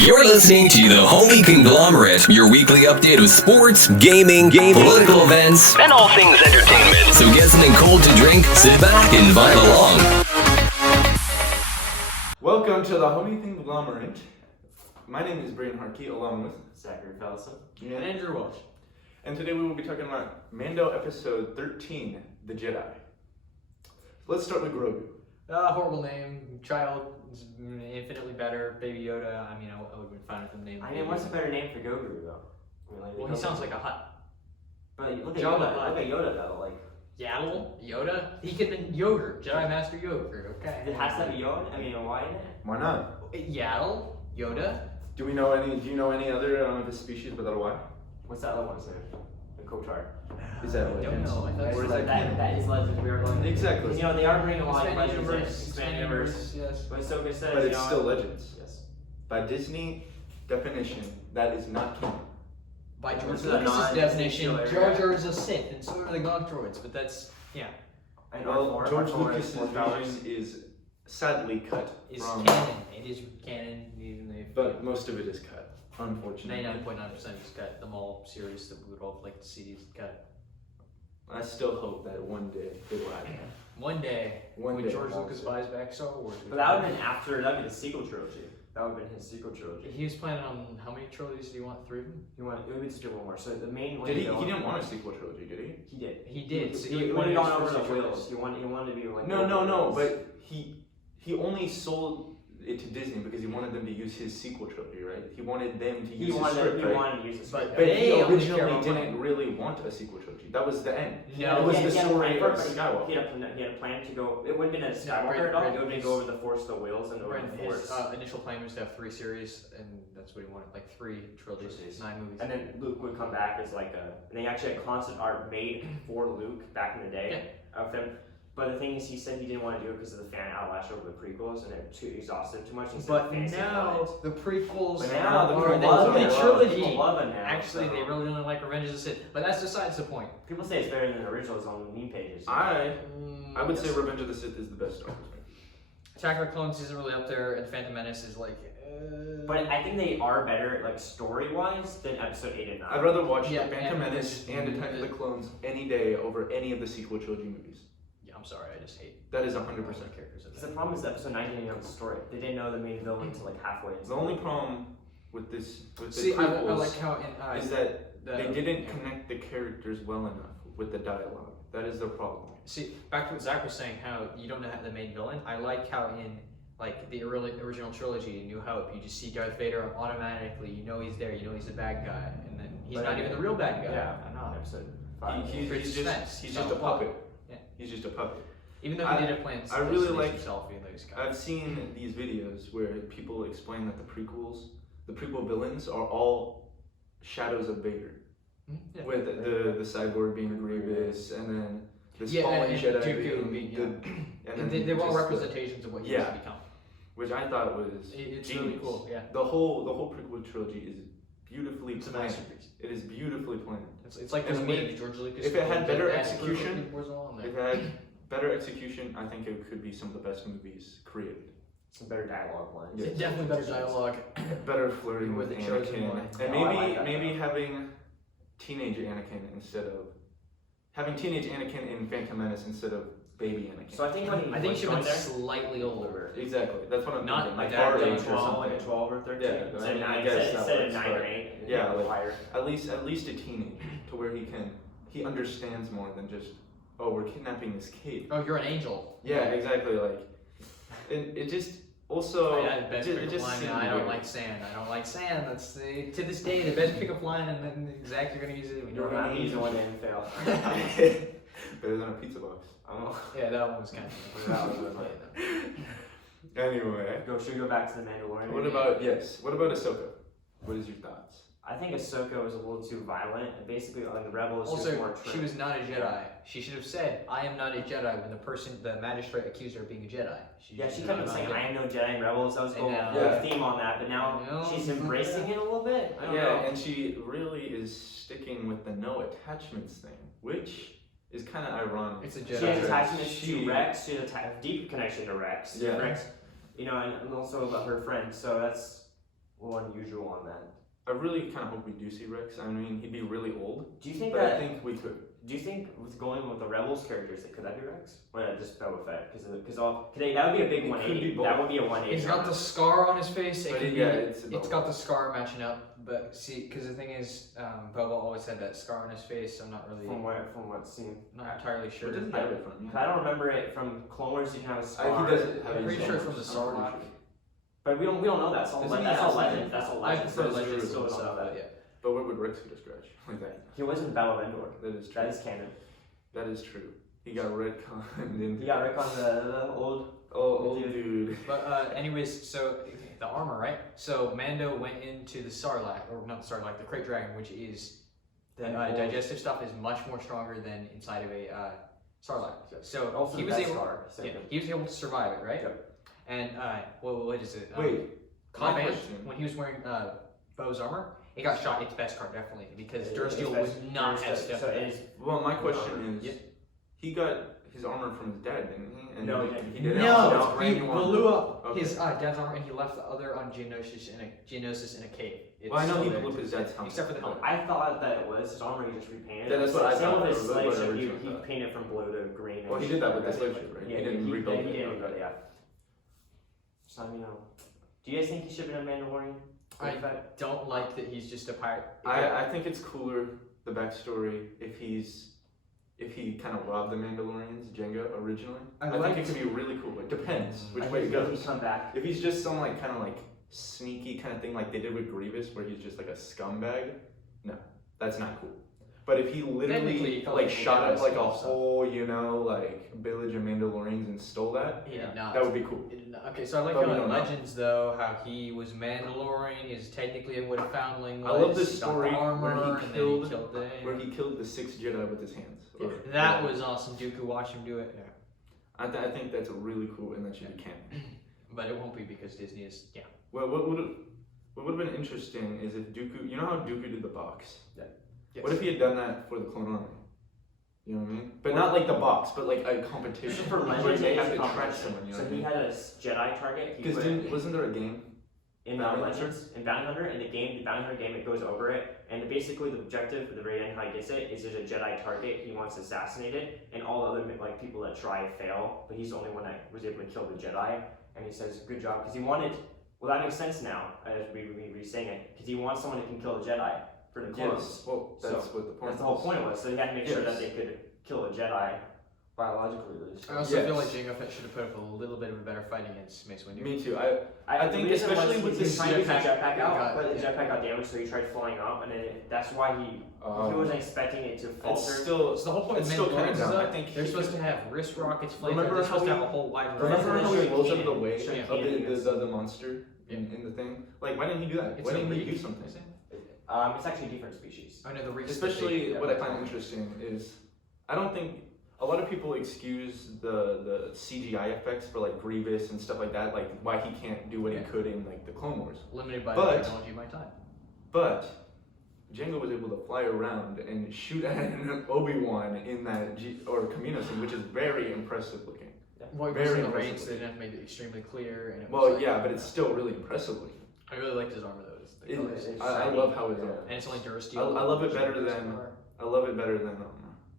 You're listening to the Homie Conglomerate, your weekly update of sports, gaming, political events, and all things entertainment. So get something cold to drink, sit back, and vibe along. Welcome to the Homie Conglomerate. My name is Braydon along with Zack and Andrew Walsh. And today we will be talking about Mando episode 13, The Jedi. Let's start with Grogu. Horrible name. Child is infinitely better. Baby Yoda. I mean, I would have been fine with the name. I mean, what's a better name for Goku though? Well, he sounds like a hut. But look at Jabba Yoda. Hutt. Look at Yoda though. Like, Yaddle? Yoda? He could have been Yogurt. Jedi Master Yogurt. Okay. it has to be Yoda. I mean, why in it? Why not? Yaddle? Yoda? Do you know any other of his species without a Y? What's that other one's name? The Kotar. Is that I don't Legends? know. I thought Or it is was That is Legends. We are going. Exactly. Because, you know, they are bringing a lot of Expanded Legends in. universe. Expanded universe. Yes. But Ahsoka says, But you it's know, still Legends. Yes. By Disney definition, that is not canon. By George This is a Lucas's non-Disney definition, killer, Jar yeah. Jar is a Sith, and so are the God droids. But that's, yeah. And Well, R4, George R4 Lucas's is vision is sadly cut It's from, canon. It is canon, even if. but most of it is cut, unfortunately. 99.9% is cut. The Maul series that we would all like to see is cut. I still hope that one day they will add that. One day, One when day, George I'll Lucas say. buys back Star Wars. But that would have been after. That would be the sequel trilogy. That would have been his sequel trilogy. He was planning on how many trilogies did he want? 3 of them? He wanted. It would be just do one more. So the main one. Did he? He didn't want a sequel trilogy, did he? He did. He did. So He wanted wanted gone his over first the two wheels. trilogies. He wanted to be like. No, over no, the no. wheels. But he only sold it to Disney because he wanted them to use his sequel trilogy, right? He wanted them to use his script, He right? wanted to use the script. But he They only care originally about didn't money. really want a sequel trilogy. That was the end. No, it was he had- the he had a story plan of for it, but Skywalker. He had a plan to go. It wouldn't have been a Skywalker Brandon- at all. It Brandon would have been go over the Force, the wheels, and over Brandon, the his Force. initial plan was to have 3 series, and that's what he wanted, like 3 trilogies, 9 movies. And then Luke would come back as like a. And they actually had concept art made for Luke back in the day of them. But the thing is, he said he didn't want to do it because of the fan outlash over the prequels, and they're too exhaustive, too much. But now the prequels But now the are prequels the are trilogy. People love it now. Actually, so. they really don't like Revenge of the Sith, but that's besides the point. People say it's better than the originals on the meme pages. I would say Revenge of the Sith is the best Star Wars movie. Attack of the Clones isn't really up there, and Phantom Menace is like. But I think they are better, like story-wise, than Episode 8 and 9. I'd rather watch Yeah, Phantom and Menace this- and Attack of the Clones any day over any of the sequel trilogy movies. Yeah, I'm sorry, I just hate. That is all 100%. the characters in Because the that. problem is Episode 9 didn't know the story. They didn't know the main villain until like halfway. The only problem with the See, I prequels like how in is that the- they didn't connect the characters well enough with the dialogue. That is the problem. See, back to what Zach was saying, how you don't know the main villain. I like how in like the original trilogy, New Hope, you just see Darth Vader automatically. You know he's there. You know he's the bad guy, and then he's But not even the real bad guy. Yeah, I know. Episode 5. He's suspense. just So a puppet. Yeah. He's just a puppet. Even though I- he did have plans. I really like- himself, even though he's I've seen these videos where people explain that the prequel villains are all shadows of Vader. Yeah. With the cyborg being Grievous, and then this Yeah, fallen and Jedi Dooku being being, and they were all just the- representations of what he yeah. has become. which I thought was It's genius. really cool. Yeah, The whole prequel trilogy is beautifully it's a planned. masterpiece. It is beautifully planned. It's like And those with- memes, George Lucas. if it had better that execution, was all on there. If it had better execution, I think it could be some of the best movies created. Some better dialogue lines. Yeah. Definitely better dialogue. Better flirting With with the chosen Anakin, one. and Oh, I like that, maybe though. having teenage Anakin instead of having teenage Anakin in Phantom Menace instead of baby Anakin. So I think when he I think she went was there, slightly older. Exactly, that's what I'm Not thinking. like like that our age age or 12, something. like 12 or 13. Yeah, I instead of mean, I 9, guess that instead of works, 9 or but- 8. Yeah, like- higher. At least a teenage to where he understands more than just, oh, we're kidnapping this kid. Oh, you're an angel. Yeah, exactly. Like it just also I had the best it pickup just line. seemed I don't weird. like sand. I don't like sand. That's to this day the best pickup line, and then Zach, you're gonna use it. You're not using one and fail. Better than a pizza box. Oh. Yeah, that one was kind of. That was good. Anyway, Should we go back to the Mandalorian? what about Ahsoka? What is your thoughts? I think Ahsoka was a little too violent, and basically, like the Rebels, she was Also, more she was not a Jedi. She should have said, "I am not a Jedi." When the magistrate accused her of being a Jedi. She kept on saying, "I am no Jedi in Rebels." That was the whole Yeah. theme on that, but now No. she's embracing it a little bit. I don't Yeah, know. and she really is sticking with the no attachments thing, which is kind of ironic. It's a She Jedi. has attachments She- to Rex. She has a deep connection to Rex. Yeah. Rex, and also about her friend. So that's unusual on that. I really kind of hope we do see Rex. I mean, he'd be really old. Do you think but that? I think we could. Do you think with going with the Rebels characters, could that be Rex? Or just Boba Fett? Because that would be a big It 180. could be That would be a 180. He's got the scar on his face. But It's got the scar matching up. But see, because the thing is, Boba always had that scar on his face. I'm not really. From what's seen. Not entirely sure. Where does he get it from? I don't remember it from Clone Wars. He didn't have a scar. He doesn't have I'm pretty sure it's from the Sarlacc. But we don't know that. That's all legend. That's all I legend. prefer That's legends true. and stuff, but yeah. But what would Rex get a scratch like that? He was in Battle of Endor. That is true. That is canon. That is true. He got retconned into. He got Rick on the old. Old dude. But anyways, so the armor, right? So Mando went into the Sarlacc, or not the Sarlacc, the Krayt Dragon, which is the digestive stuff is much more stronger than inside of a Sarlacc. So Also he the was Death able, Star, he was able to survive it, right? Yep. And what is it? Wait. Cobb my Vanth, question. when he was wearing Bo's armor, it got shot. Its best card definitely because It- Dursteel it's would not have so stuff. it is. Well, my question is, Yeah. he got his armor from his dad, didn't he? And No, he he did it. No, It's he brand new armor. blew up Okay. his dad's armor and he left the other on Geonosis in a cave. It's Well, I know still he there. blew up his dad's helmet. Except for the helmet. I thought that it was his armor. He just repainted. Yeah, that's what I Same thought. with his That's what I slave ship. originally He thought. painted from blue to green. Well, he did that with the slave ship, right? Yeah, He didn't rebuild it. He didn't Okay. rebuild it. Yeah. So do you guys think he should have been a Mandalorian? I don't like that he's just a pirate. I think it's cooler, the backstory, if he kind of robbed the Mandalorians, Jenga, originally. I think it could be really cool. It depends which way it goes. He come back. If he's just some like kind of like sneaky kind of thing like they did with Grievous, where he's just like a scumbag, no, that's not cool. But if he Technically, literally he felt like like he shot did up like a stuff. whole, like village of Mandalorians and stole that, He did not. that would be cool. He did not. Okay, so I like But how we in don't know. Legends though, how he was Mandalorian, is technically what a foundling was. I love this He got the story armor, where and he then killed, killed the. where he killed the 6 Jedi with his hands. Yeah, Or- that was awesome. Dooku watched him do it. Yeah. I think that's really cool and that should be canon. But it won't be because Disney is Well, what would have been interesting is if Dooku, you know how Dooku did the box? Yes. What if he had done that for the Clone Army? You know what I mean? But not like the box, but like a competition. For where Legends, they it have is to a track competition. someone, you know So what I he mean? had a Jedi target. He Because put wasn't there a game? in Bounty Legends, in Bounty Hunter, in the Bounty Hunter game, it goes over it, and basically the objective at the very end, how he gets it, is there's a Jedi target, he wants assassinated, and all other like people that try fail, but he's the only one that was able to kill the Jedi, and he says, good job, because he wanted, well that makes sense now, as we saying it, because he wants someone who can kill the Jedi for the clones. Yes. Well, that's what the point. That's the whole point was, so he had to make sure that Yes. they could kill a Jedi biologically. I also feel like Yes. Jango Fett should have put up a little bit of a better fight against Mace Windu. Me too. I think the reason especially was with he was this trying to use the jetpack, jetpack out, but the yeah. jetpack got damaged, so he tried flying up, and then that's why he wasn't expecting it to falter. It's still. So the whole point It's of still kinda Mandalorians is dumb. that I think they're he supposed could- to have wrist rockets, flamethrowers. Remember They're how supposed to we- have a whole wide variety. Remember how he blows up the Kanan. way Should of Kanan the monster in the thing? Like, why didn't he do that? It's Why didn't he Reek, do something? is it? It's actually a different species. Oh no, the Reek. Especially what I find interesting is I don't think a lot of people excuse the CGI effects for like Grievous and stuff like that, like why he can't do what he Yeah. could in like the Clone Wars. Limited by But- the technology of my time. But Jango was able to fly around and shoot at an Obi-Wan in that or Camino scene, which is very impressive looking. Well, Very in the impressive. rains, they didn't have to make it extremely clear. And it was Well, like, yeah, but it's still really impressive looking. I really liked his armor though. The It colors. is. I love how it's Yeah. And it's only Dursteel. I love it better I love it better than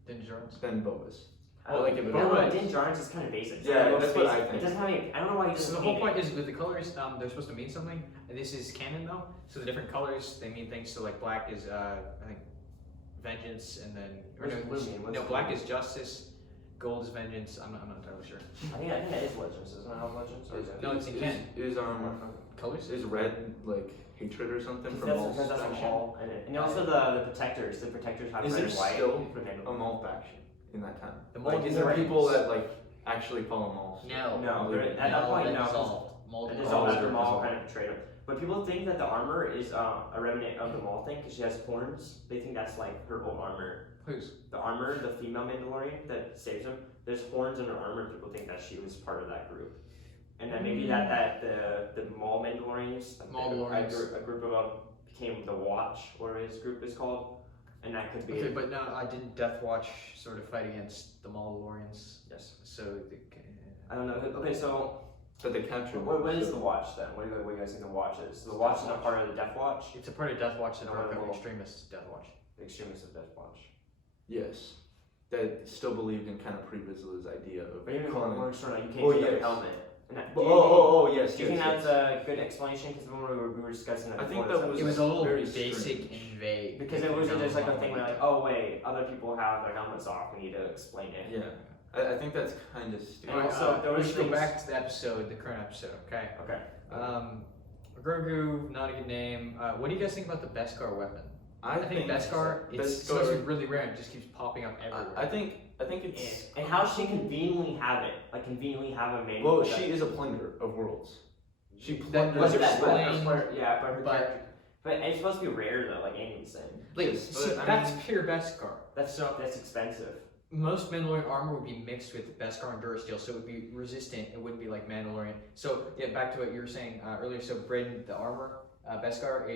Dinger's. Boba's. I like it better. But Din Djarin's is kind of basic. It's Yeah, kind of that's what I basic. think. It doesn't have any. I don't know why he So doesn't. the whole paint point it. is with the colors, they're supposed to mean something. And this is canon though, so the different colors they mean things. So like black is I think vengeance, and then or What does blue mean? What's no, blue black mean? is justice, gold is vengeance. I'm not entirely sure. I think that is Legends, isn't it? How Legends? Or is it? No, it's in canon. Is Colors? is red like hatred or something from That's Maul's because that's a faction? Maul, and also the protectors. The protectors have Is red there and white. still for Mandalorian. a Maul faction in that time? The Maul Like, is there Dwarves. people that like actually follow Maul? No. No, at that point, that no. dissolved. Mold It is dissolved. all after Maul dissolved. kind of betrayed him. But people think that the armor is a remnant of the Maul thing because she has horns. They think that's like her old armor. Who's? The armor, the female Mandalorian that saves him, there's horns in her armor. People think that she was part of that group. And then maybe that the Maul Mandalorians, like Maulorians. a group of them became the Watch, or his group is called. And that could be Okay, but no, I didn't Death Watch sort of fight against the Mandalorians. yes. So I don't know. Okay, so that they captured. What is the watch then? What do you guys think the watch is? So the watch is a part of the Death Watch? It's a part of Death Watch, the No, Dark no, no. Extremists Death Watch. The extremists of Death Watch. Yes. That still believed in kind of Pre-Vizsli's idea of But even calling. more sort of, you can't Oh, take yes. your helmet. And that, Yes. Do you think that's a good explanation? Because when we were discussing that I before, think that It was a little very basic strange. and vague. because it was just like a thing where like, oh wait, other people have their helmets off. We need to explain it. Yeah. I think that's kind of stupid. And also, there we was should go things- back to the episode, the current episode, okay? Okay. Grogu, not a good name. What do you guys think about the Beskar weapon? I think Beskar, it's supposed to be really rare and it just keeps popping up everywhere. I think it's. And how she conveniently have it, like conveniently have a main. Well, she is a plunder of worlds. She That plunders. was worlds. explained, yeah, but her but- character. But it's supposed to be rare though, like Amy's saying. Like, Yes, see, but I that's mean- pure Beskar. That's expensive. Most Mandalorian armor would be mixed with Beskar and Durasteel, so it would be resistant. It wouldn't be like Mandalorian. So yeah, back to what you were saying earlier. So Braydon, the armor, Beskar,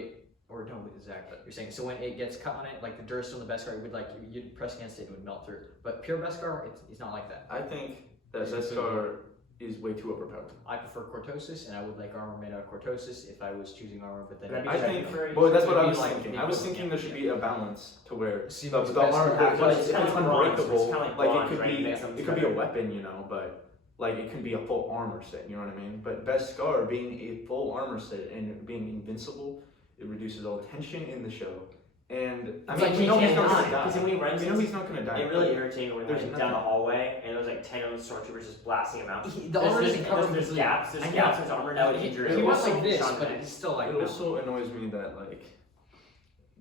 Zack, but you're saying so when it gets cut on it, like the Durasteel and the Beskar, it would like you'd press against it, it would melt through. But pure Beskar, it's not like that. I think that This is Beskar is way too overpowered. I prefer Cortosis, and I would like armor made out of Cortosis if I was choosing armor. But then That'd be I think. very- Well, that's what I It'd was be like thinking. the- I was thinking there should be a balance to where See, the Beskar armor, has- But if it's it's kind of like bronze, unbreakable, it's kind of like like bronze, it could right? be, Makes them it could be a weapon, you know, but like it could be a full armor set. You know what I mean? But Beskar being a full armor set and being invincible, it reduces all tension in the show. And I It's mean, like we he know he's can't not die. gonna die. Because when he runs, We know he's not gonna die. it really irritated me when There's he went down the nothing- hallway and there was like 10 of the stormtroopers just blasting him out. The armor doesn't cover him there's completely. gaps. There's I know. gaps in his armor now. He Drew. went also like this, Sean but Penn. it's still like It no. also annoys me that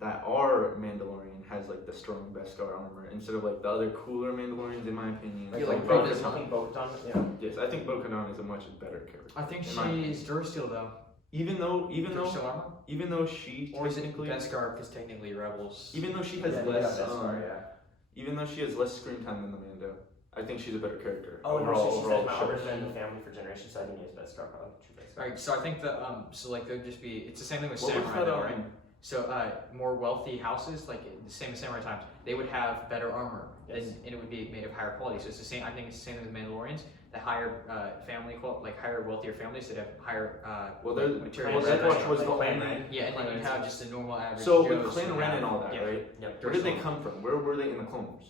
that our Mandalorian has like the strong Beskar armor instead of like the other cooler Mandalorians, in my opinion. Yeah, like Bo- Braydon. Nothing Bo-Katan. Yeah. Yes, I think Bo-Katan is a much better character. I think in my opinion. she's Durasteel though. Even though Durasteel armor, even though she or is it technically Beskar? Because technically Rebels. even though she has Yeah, less yeah, Beskar, yeah. even though she has less screen time than the Mando, I think she's a better character. Oh, no, overall, she says overall my show. armor's been in the family for generations, so I think it's Beskar probably. True Beskar. Alright, so I think the so like there'd just be it's the same thing with What was samurai that, though, right? So more wealthy houses, like the same as samurai times, they would have better armor, Yes. and it would be made of higher quality. So it's the same. I think it's the same as Mandalorians. The higher higher wealthier families that have higher Well, there, materials. well, Death Watch was Like the Clan only. Ren. Yeah, and then you have just a normal average. So with Joes Clan who Ren have- and all that, yeah. right? Yep. Where did they come from? Where were they in the Clone Wars?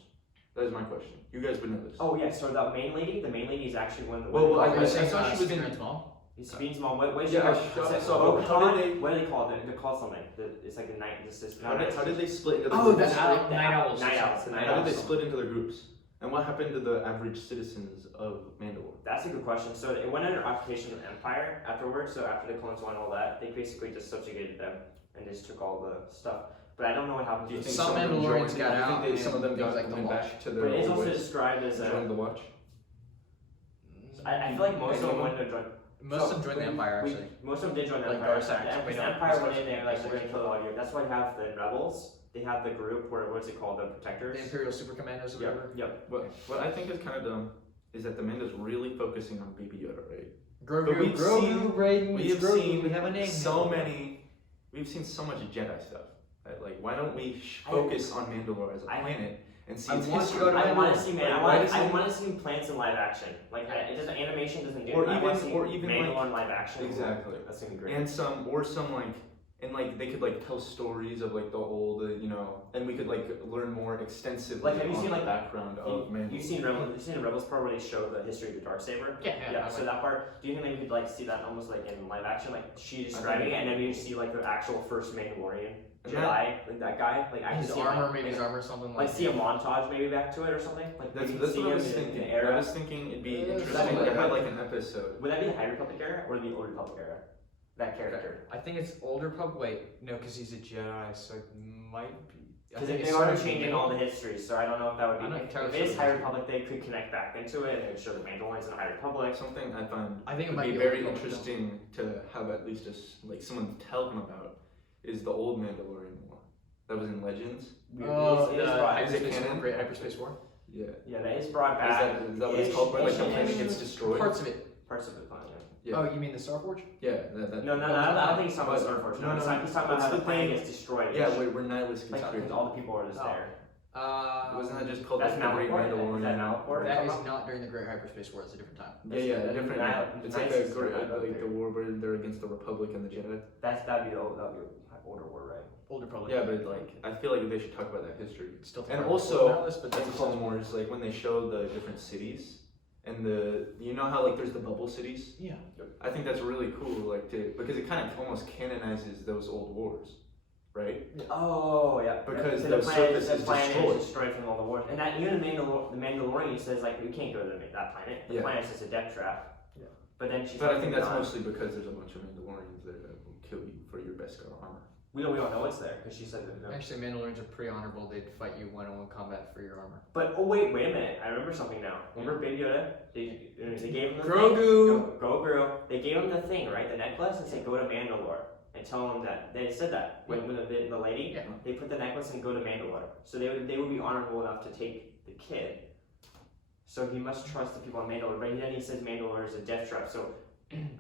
That is my question. You guys would know this. Oh yeah, so the main lady is actually one of the. Well, I Are you guess- saying thought she was in- Sabrina Small? It's Sabine Small. What is Yeah, she? I It's saw- like how Bo-Katan? did they- What do they call it? They're called something. It's like the night. How did they split into the Oh, groups? the Night Owls. Night Owls. The Night How did they Owls. split into their groups? And what happened to the average citizens of Mandalore? That's a good question. So it went under occupation of the Empire afterwards. So after the clones won all that, they basically just subjugated them and just took all the stuff. But I don't know what happened Do you to think Some some of them Mandalorians joined- got do you out think some of them and got things like the went Watch. back to But their it's old also ways? described as Joined a. the Watch? I feel like most of them went to join. Most of them joined the Empire actually. Most of them did join the Like Empire. Garsax. The Empire went in there like we're gonna kill all you. That's why you have the rebels. They have the group where what's it called, the protectors. The Imperial Super Commandos or Yep. whatever. Yep. What I think is kind of dumb is that the Mando's really focusing on Baby Yoda, right? Grogu, But we've seen- Braydon, We it's have Grogu, seen we have a name. so many. We've seen so much Jedi stuff. Right? Like, why don't we focus on Mandalore as a planet and see I its want to history? go to I want Mandalore. to see man. Why I doesn't- want to see plants in live action. Like it doesn't animation doesn't do Or it. I want to even- see or even, Mandalore in live action. Exactly. That's gonna be great. And some they could like tell stories of like the old, and we could like learn more extensively Like, have you on seen, the like, background of Mandalore. You've seen the Rebels part where they show the history of the Darksaber. Yeah. So that part, do you think maybe we could like see that almost like in live action, like she describing it, and then we see like the actual first Mandalorian And Jedi, like that guy, like I His see armor, him, maybe his armor, something like like see a montage maybe back to it or something. Like That's maybe see what I him was in thinking. the I era. was thinking it'd be That'd be interesting like- to have like an episode. Would that be the High Republic era or the Old Republic era? That character. I think it's older Republic. Wait, no, because he's a Jedi, so it might be. I Because think they it's are sort of changing middle. all the history, so I don't know if that would be. I'm not If entirely it is sure. High Republic, they could connect back into it and it would show the Mandalorians in the High Republic. Something I find I think it would might be be very Old Republic, interesting to have at least like someone tell him about is the old Mandalorian war that was in Legends. Oh, It is the brought- Is it Hyperspace War, canon? Great Hyperspace War. Yeah. Yeah, that is brought Is back. that what it's called? Where like the planet Ish. gets destroyed? Parts of it. Parts of the planet. Yeah. Oh, you mean the Star Forge? Yeah. That. No, I don't think he's talking about Star Forge. No, No, no, he's talking about it's how the the planet thing- gets destroyed. Yeah, where Nihilus gets Like, created. because all the people are just Oh. there. Wasn't that just called That's the Great Malachor? Mandalorian? Is that Malachor? That is not during the Great Hyperspace War. It's a different time. Yeah, different. It's like the war where they're against the Republic and the Jedi. That'd be older war, right? Older Republic. Yeah, but like I feel like they should talk about that history. It's still And far also, about this, but in that's Clone Wars, like when they show the different cities and you know how like there's the bubble cities. Yeah. I think that's really cool, like because it kind of almost canonizes those old wars, right? Oh yeah. Because so the planet surface is is destroyed from all the wars, and that even the Mandalorian says like we can't go to that planet. The planet's just a death trap. Yeah. But then she's. But I think that's mostly because there's a bunch of Mandalorians there that will kill you for your best armor. We don't know what's there because she said that. No. Actually, Mandalorians are pretty honorable. They'd fight you one-on-one combat for your armor. But wait a minute! I remember something now. Remember Baby Yoda? They gave him the Grogu. Thing. Go Grogu. They gave him the thing, right? The necklace, and said go to Mandalore and tell him that they said that when the lady they put the necklace and go to Mandalore. So they would be honorable enough to take the kid. So he must trust the people on Mandalore. But then he says Mandalore is a death trap. So.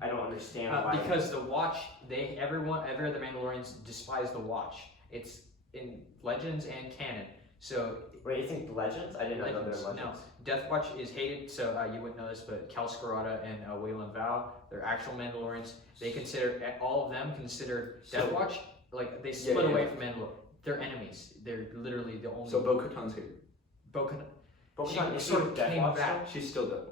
I don't understand why. Because the watch, every other Mandalorians despise the watch. It's in Legends and canon. So wait, you think Legends? I didn't know they're Legends. No, Death Watch is hated. So you wouldn't know this, but Cal Skirata and Waylon Vow, they're actual Mandalorians. They consider all of them considered Death Watch. Like they split away from Mandalore. They're enemies. They're literally the only. So Bo-Katan's here. Bo-Katan sort of came back. She's still Death Watch.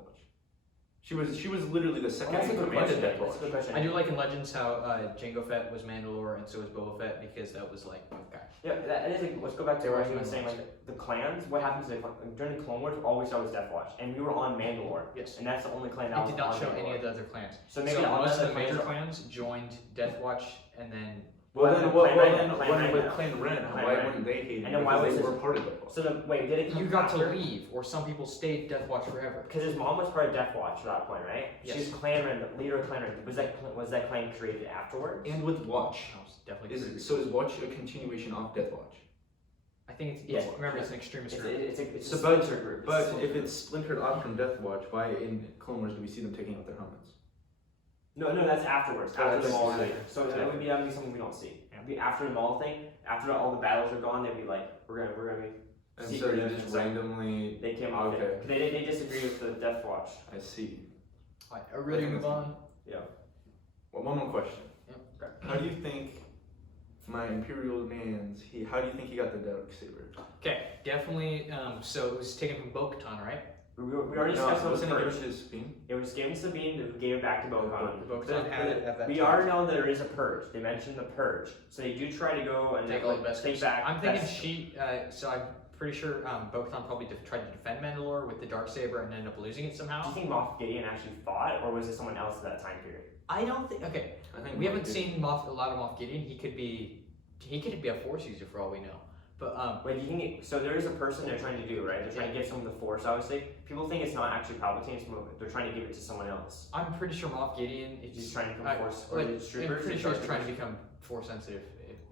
She was literally the second in command of Death Watch. I do like in Legends how Jango Fett was Mandalore and so was Boba Fett because that was like okay. Yeah, that is like, let's go back to what I was saying, like the clans, what happens during the Clone Wars, all we saw was Death Watch, and we were on Mandalore. Yes. And that's the only clan that was It did not show Mandalore. any of the other clans. So maybe most of the major clans joined Death Watch and then With Clan Ren, why wouldn't they hate it? And then why was they were part of Death Watch? So wait, did it come you got after? to leave, or some people stayed Death Watch forever. Because his mom was part of Death Watch at that point, right? Yes. She was Clan Ren, the leader of Clan Ren. Was that clan created afterwards? And with Watch, Definitely. is Watch a continuation of Death Watch? I think it's remember it's an extremist group. It's a So, splinter group. But if it's splintered off from Death Watch, why in Clone Wars do we see them taking out their helmets? No, that's afterwards. Oh, After the that's Maul later. thing. So that would be something we don't see. It'd be after the Maul thing, after all the battles are gone, they'd be like, we're gonna be And so secret. they just randomly. They came off Okay. it. They disagree with the Death Watch. I see. Alright, are we ready to move on? Yeah. Well, one more question. Yeah. How do you think my Imperial man's how do you think he got the dark saber? Okay, definitely. So it was taken from Bo-Katan, right? We already discussed wasn't the it purge. given to Sabine? It was given to Sabine who gave it back to Bo-Katan. Bo-Katan had it at that We time. already know that there is a purge. They mentioned the purge. So they do try to go and Take all the best. take back. I'm thinking so I'm pretty sure Bo-Katan probably tried to defend Mandalore with the Darksaber and ended up losing it somehow. Do you think Moff Gideon actually fought, or was it someone else at that time period? I don't think. Okay, I think we haven't seen a lot of Moff Gideon. He could be a Force user for all we know. But Wait, do you think so? There is a person they're trying to do, right? They're trying to give someone the Force. Obviously, people think it's not actually Palpatine. They're trying to give it to someone else. I'm pretty sure Moff Gideon is He's trying to become Force. Like, Or I'm troopers. pretty sure he's trying to become Force sensitive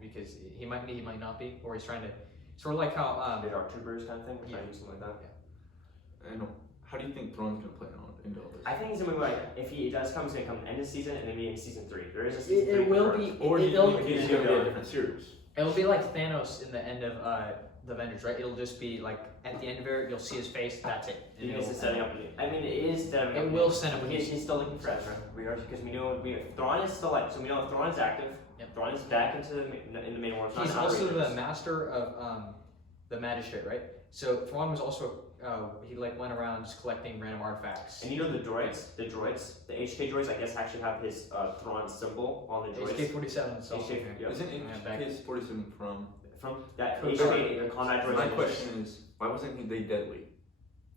because he might be, he might not be, or he's trying to sort of like how the Dark Troopers kind of thing. Yeah. Trying to do something like that. I know. How do you think Thrawn's gonna play on into all this? I think he's gonna be like, if he does come, he's gonna come end of season and then be in season 3. There is a season 3. it will first. be. Or do you It'll, think he's gonna be a different series? it'll be like Thanos in the end of the Avengers, right? It'll just be like at the end of it, you'll see his face. That's it. And Because it'll- it's setting up. I mean, it is setting up. It will set up. He's still looking for Ezra. We are because we know Thrawn is still like, so we know Thrawn is active. Yep. Thrawn is back into the main war. He's also the master of the magistrate, right? So Thrawn was also he like went around just collecting random artifacts. And you know the droids, the HK droids, I guess actually have his Thrawn symbol on the droids. HK-47 itself. HK, yeah. Isn't back. HK-47 from? From that From HK, the combat droids. My question is, why wasn't they deadly?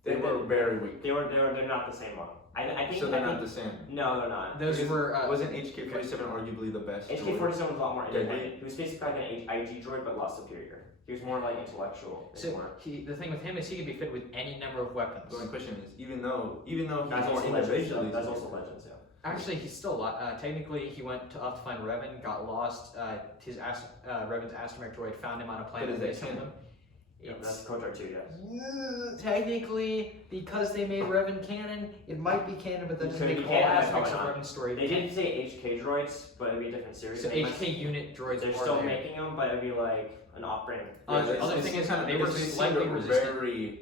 They were very weak. They're not the same one. I think. So they're not the same. No, they're not. Those were wasn't HK-47 arguably the best? HK-47 was a lot more Deadly? independent. He was basically like an IG droid, but a lot superior. He was more like intellectual. So the thing with him is he can be fit with any number of weapons. So my question is, even though he's That's more also Legends. individually, That's also Legends, yeah. Actually, he's still alive. Technically, he went off to find Revan, got lost. Revan's astromech droid found him on a planet But is that based on canon? him. That's Coach 2, yes. Technically, because they made Revan canon, it might be canon, but that doesn't Could make be all canon, aspects of probably not. Revan's story. They didn't say HK droids, but it'd be a different series. So HK unit droids They're are still there. making them, but it'd be like an off-brand. The other thing is they were slightly resistant. very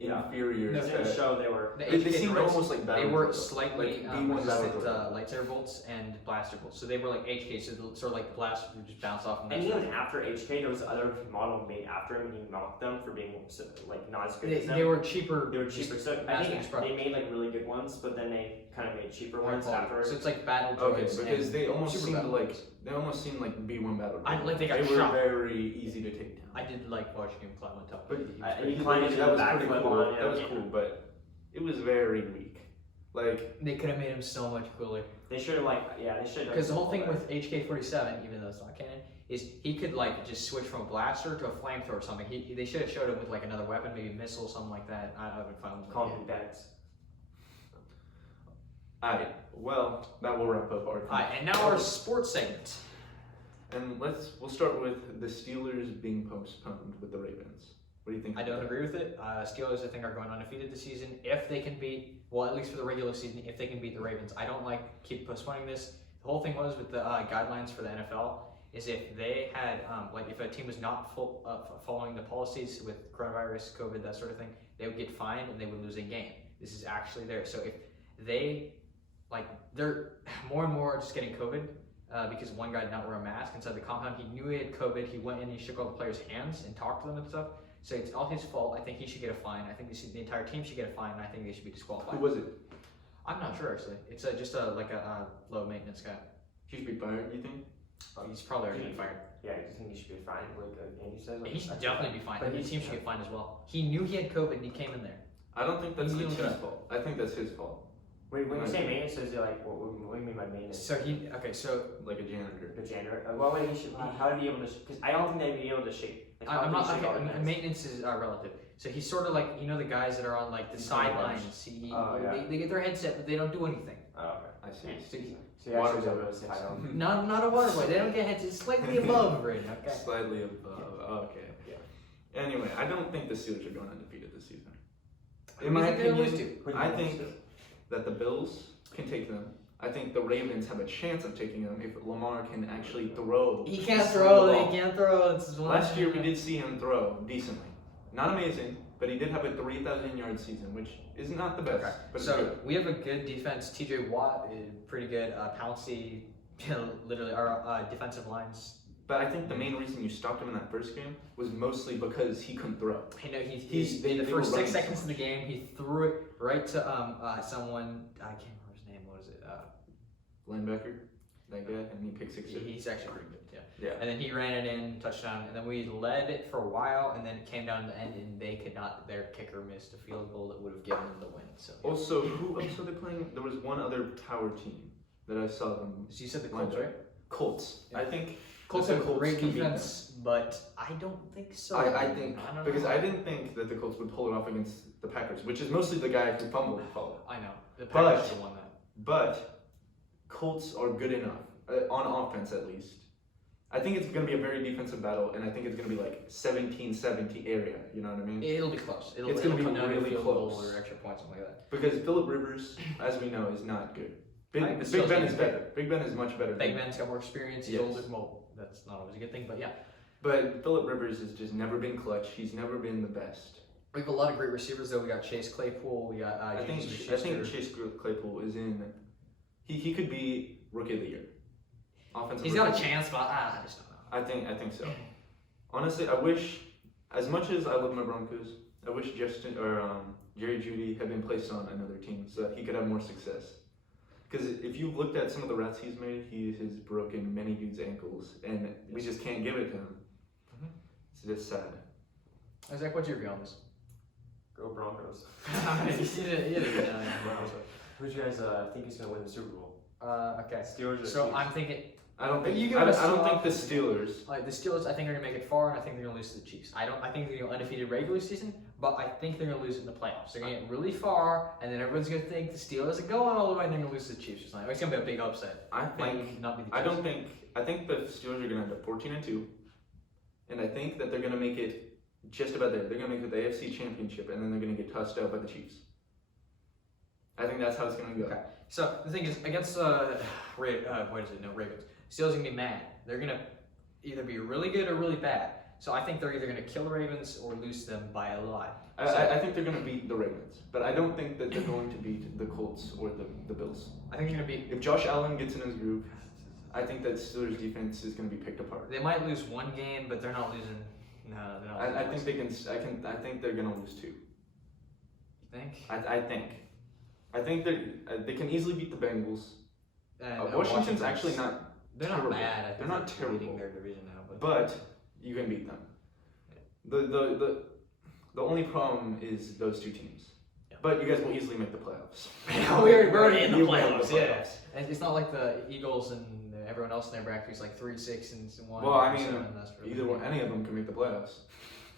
inferior. No, In the show, they were. The They HK seemed droids, almost like they battle were droids, slightly like B1 resistant battle lightsaber bolts and blaster bolts. So they were like HK, so sort of like the blaster would just bounce off. And even after HK, there was other model made after him, and he mocked them for being like not as good as them. They were cheaper. They were cheaper. So I mass think produced product. they made like really good ones, but then they kind of made cheaper Higher ones quality. afterwards. So it's like battle Okay, droids. because and they almost super seemed battle like droids. B1 battle. I like they got were shot. very easy to take down. I did like watching him climb on top. But you climbed into that the was pretty backflip cool. on, That was yeah. cool, but it was very weak. Like They could have made him so much cooler. They should have they should have. Because the whole thing with HK-47, even though it's not canon, is he could like just switch from a blaster to a flamethrower or something. They should have showed him with like another weapon, maybe a missile, something like that. I would find him. Call me bets. Alright, well, that will wrap up our Alright, and now our sports segment. And we'll start with the Steelers being postponed with the Ravens. What do you think? I don't agree with it. Steelers, I think, are going undefeated this season. If they can beat, well, at least for the regular season, if they can beat the Ravens. I don't like keep postponing this. The whole thing was with the guidelines for the NFL is if they had, like if a team was not following the policies with coronavirus, COVID, that sort of thing, they would get fined and they would lose a game. This is actually there. So if they, like, they're more and more just getting COVID because one guy did not wear a mask inside the compound. He knew he had COVID. He went in and he shook all the players' hands and talked to them and stuff. So it's all his fault. I think he should get a fine. I think the entire team should get a fine, and I think they should be disqualified. Who was it? I'm not sure actually. It's just a low maintenance guy. He should be fired, you think? He's probably already been fired. Yeah, I just think he should be fined, like Andy says. He should definitely be fined. But And the he's- team should get fined as well. He knew he had COVID and he came in there. I don't think that's the You don't team's know. fault. I think that's his fault. Wait, when you say maintenance, is it like what do you mean by maintenance? So so Like a janitor. The janitor. Well, wait, he should. How did he be able to? Because I don't think they'd be able to shake. Like, how I'm could not. he shake all the Okay, guys? maintenance is relative. So he's sort of like the guys that are on like the He's sidelines. Oh, yeah. They get their headset, but they don't do anything. Oh, okay. I see. So So you actually Water don't really title. not a water boy. They don't get headsets. Slightly above, right? Okay. Slightly above. Okay. Yeah. Anyway, I don't think the Steelers are going undefeated this season. Who In do you my think they're gonna opinion, lose to? Who do you I want to think lose that the Bills can take them. I think the Ravens have a chance of taking them if Lamar can actually throw. He can't the throw. ball. He can't throw. It's Last year we did see him throw decently. Not amazing, but he did have a 3,000-yard season, which is not the best, Okay. but it's So good. we have a good defense. TJ Watt is pretty good. Pouncey, literally our defensive lines. But I think the main reason you stopped him in that first game was mostly because he couldn't throw. I know in They the were first 6 running seconds so of the game, he threw it right to someone. I can't remember his name. What is it? Linebacker, that guy, and he picked 6. He's actually pretty good. Yeah. Yeah. And then he ran it in, touchdown, and then we led it for a while, and then it came down to the end, and they could not. Their kicker missed a field goal that would have given them the win. So. Also, who else are they playing? There was one other tower team that I saw them. So you said the Colts, right? Colts. Yeah. I think Colts the have great can beat them. defense, but I don't think so. I think don't because know. I didn't think that the Colts would pull it off against the Packers, which is mostly the guy who fumbled the ball. I know. The But- Packers should have won that. But Colts are good enough on offense, at least. I think it's going to be a very defensive battle, and I think it's going to be like 17-70 area. You know what I mean? It'll be close. It's gonna be come down to a really field goal close. or extra points, something like that. Because Phillip Rivers, as we know, is not good. I Big still Ben think is he's better. Big Ben is much better. Big Ben's got more experience. He's Yes. older. Well, that's not always a good thing, but yeah. But Phillip Rivers has just never been clutch. He's never been the best. We have a lot of great receivers though. We got Chase Claypool. We got I think James Chase Claypool is in. He could be rookie of the year. Offensive. He's rookie. got a chance, but I just don't know. I think so. Honestly, I wish, as much as I love my Broncos, I wish Jerry Jeudy had been placed on another team so that he could have more success. Because if you've looked at some of the routes he's made, he has broken many dudes' ankles, and we just can't give it to him. Mhm. It's just sad. Zach, what's your view on this? Go Broncos. Who do you guys think is going to win the Super Bowl? Okay. Steelers or So Chiefs? I'm thinking, I don't think. You I give don't, us I don't some think the options. Steelers. like the Steelers, I think are gonna make it far, and I think they're gonna lose to the Chiefs. I think they're gonna go undefeated regular season, but I think they're gonna lose it in the playoffs. They're gonna get really far, and then everyone's gonna think the Steelers are going all the way, and they're gonna lose to the Chiefs or something. It's gonna be a big upset. I think. Might not be the Chiefs. I don't think. I think the Steelers are gonna end up 14-2, and I think that they're gonna make it just about there. They're going to make it the AFC Championship, and then they're going to get tossed out by the Chiefs. I think that's how it's going to go. Okay. So the thing is, against Ravens, Steelers gonna be mad. They're gonna either be really good or really bad. So I think they're either gonna kill the Ravens or lose them by a lot. I think they're going to beat the Ravens, but I don't think that they're going to beat the Colts or the Bills. I think they're gonna beat. If Josh Allen gets in his groove, I think that Steelers defense is going to be picked apart. They might lose one game, but they're not losing. No, they're not. I think they can. I think they're going to lose 2. You think? I think they can easily beat the Bengals. And, Washington's actually not. They're terrible. not bad. I think They're not terrible. leading their division now, But you can beat them. The only problem is those 2 teams. Yeah. But you guys will easily make the playoffs. We're already in the You will make playoffs. Yeah. And it's not like the Eagles and everyone else in their bracket is like 3-6 and 1. Well, I mean, 7, that's really either one, any of them can make the playoffs.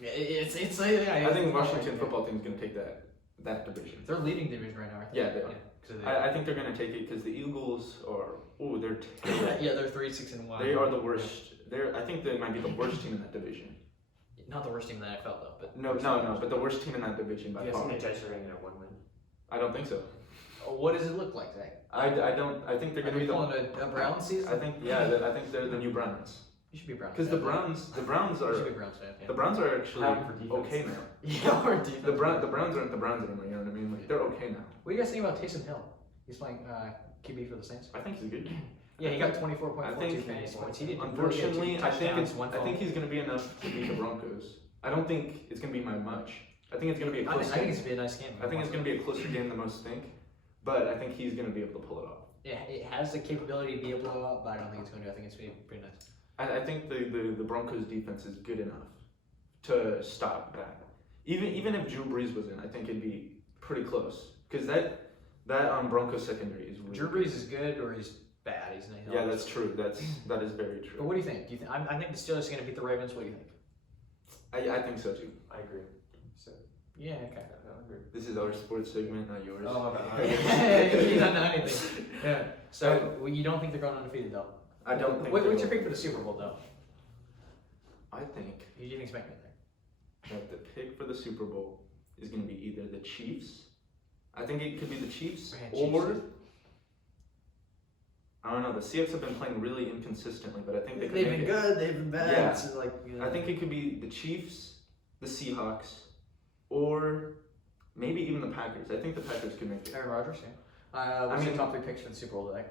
Yeah, it's I think Washington football team is going to take that division. They're leading division right now, aren't they? Yeah, they are. I think they're going to take it because the Eagles are. Oh, they're terrible. Yeah, they're 3-6-1. They are the worst. I think they might be the worst team in that division. Not the worst team in the NFL though, but No, but the worst team in that division by You guys far. think the Jets are going to get 1 win? I don't think so. what does it look like, Zach? I don't. I think they're Are going to we be pulling a Brown season? I think they're the new Browns. You should be Browns. Because the Browns You are should be Browns fan. Yeah. the Browns are actually How for defense? okay now. Yeah, or defense. The Browns aren't the Browns anymore. You know what I mean? Like they're okay now. What do you guys think about Taysom Hill? He's playing QB for the Saints. I think he's good. Yeah, he got I 24.42 think- fantasy points. He did Unfortunately, I think touchdowns, he's going to be enough to beat the Broncos. I don't think it's going to be by much. I think it's going to be a I close think game. it's gonna be a nice game. I think it's going to be a closer game than most think, but I think he's going to be able to pull it off. Yeah, it has the capability to be a blowout, but I don't think it's going to. I think it's going to be pretty nice. I think the Broncos defense is good enough to stop that. Even if Drew Brees was in, I think it'd be pretty close because that Broncos secondary is really Drew Brees is good or he's bad. He's not. Yeah, that's true. That is very true. But what do you think? Do you think? I think the Steelers are going to beat the Ravens. What do you think? I think so too. I agree. So, Yeah. Okay. I agree. This is our sports segment, not yours. Oh, You don't know anything. Yeah. So you don't think they're going undefeated though? I don't think. What's your pick for the Super Bowl though? I think Who do you think's making it there? that the pick for the Super Bowl is going to be either the Chiefs. I think it could be the Chiefs Man, or Chiefs. I don't know. The Seahawks have been playing really inconsistently, but I think they could They've make been it. good. They've been bad. Yeah. It's like, you know. I think it could be the Chiefs, the Seahawks, or maybe even the Packers. I think the Packers could make it. Aaron Rodgers. Yeah. What's your top 3 picks for the Super Bowl today?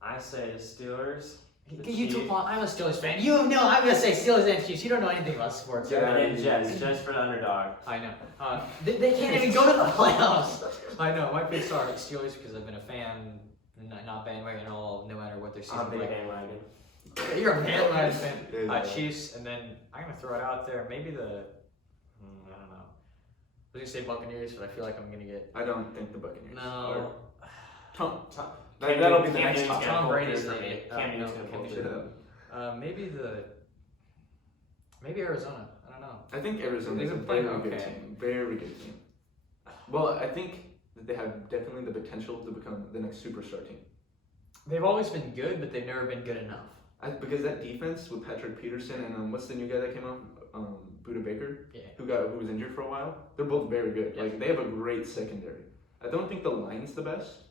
I say the Steelers. I'm a Steelers fan. You know, I'm gonna say Steelers and Chiefs. You don't know anything about sports. Yeah. And Jets, just for the underdog. I know. They can't even go to the playoffs. I know. My picks are Steelers because I've been a fan, not bandwagon at all, no matter what their season I'm a big like. bandwagon. You're a bandwagon fan. Yeah. Chiefs, and then I'm gonna throw it out there. Maybe the I don't know. I was gonna say Buccaneers, but I feel like I'm gonna get I don't think the Buccaneers. no. Tom. Cam That'll be the Newton's next gonna top. Tom pull Brady's through the for me. no, Cam Newton's no, gonna pull Cam through. Shut up. Maybe Arizona. I don't know. I think Arizona is a They've been playing very good okay. team. Very good team. Well, I think that they have definitely the potential to become the next superstar team. They've always been good, but they've never been good enough. Because that defense with Patrick Peterson and what's the new guy that came up, Buda Baker, Yeah. who was injured for a while. They're both very good. Yeah. Like they have a great secondary. I don't think the line's the best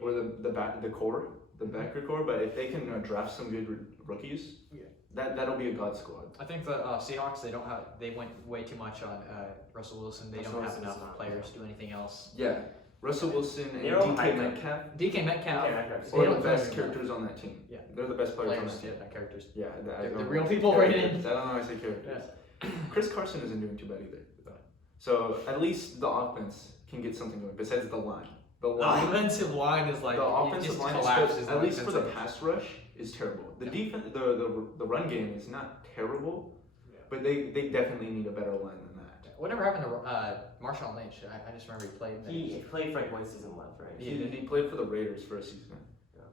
or the backer core, but if they can draft some good rookies, Yeah. that'll be a god squad. I think the Seahawks they went way too much on Russell Wilson. They Russell don't have Wilson's enough not players good. to do anything else. Yeah, Russell Wilson and They're all DK hyped up. Metcalf DK Metcalf. Okay, Metcalf's They are don't the throw best anything. characters on that team. Yeah. They're the best players on Players, that team. yeah, not characters. Yeah, The real people, characters. Braydon. I don't know how I say characters. Chris Carson isn't doing too bad either. So at least the offense can get something going besides the line. The The line, offensive line is like the it offensive just line, collapses. at least for the pass rush, is terrible. The Yeah. defense, the run game is not terrible, Yeah. but they definitely need a better line than that. Whatever happened to Marshawn Lynch? I just remember he played. He played for like 1 season left, right? He played for the Raiders for a season.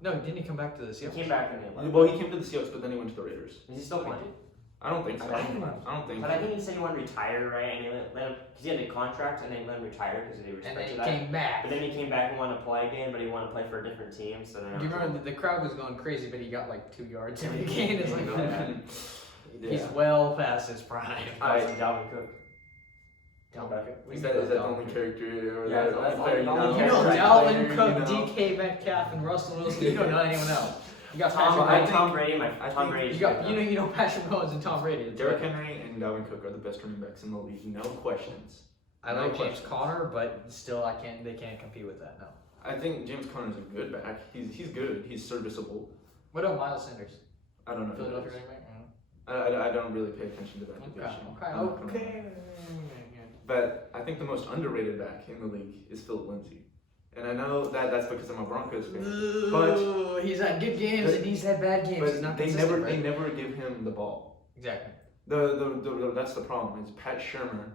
No, didn't he come back to the He Seahawks? came back and he left. Well, he came to the Seahawks, but then he went to the Raiders. Is he still playing? I don't think so. I think- I don't think. But I think he said he wanted to retire, right? And he let him, because he had a contract, and then he let him retire because they And then respected he that. came back. But then he came back and wanted to play again, but he wanted to play for a different team. So then Do you remember the crowd was going crazy, but he got like 2 yards every game? It's like, oh, man. He's well past his prime. Dalvin Cook. Is that the only character? Or Yeah, the that's only player the you only know? You know character. Dalvin Cook, DK Metcalf, and Russell Wilson. You don't know anyone else. You got Tom Brady. Tom Brady. You know Patrick Mahomes and Tom Brady. Derrick Henry and Dalvin Cook are the best running backs in the league, no questions. I like James Conner, but still, they can't compete with that. No. I think James Conner's a good back. He's good. He's serviceable. What about Miles Sanders? I don't know. Philadelphia running back. I don't really pay attention to that division. Okay. But I think the most underrated back in the league is Philip Lindsay. And I know that's because I'm a Broncos fan. But he's had good games and he's had bad games. He's not they consistent, never give him the ball. Exactly. That's the problem. Is Pat Shermer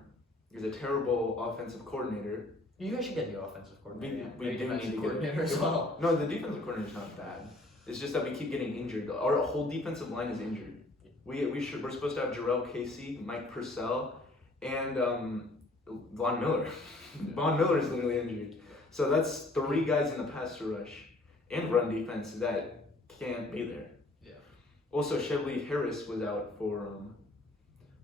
is a terrible offensive coordinator. You guys should get the offensive coordinator. We do need to coordinator as well. No, the defensive coordinator's not bad. It's just that we keep getting injured. Our whole defensive line is injured. We're supposed to have Jarrell Casey, Mike Purcell, and Von Miller. Von Miller is literally injured. So that's 3 guys in the pass rush and run defense that can't be there. Yeah. Also, Chevy Harris was out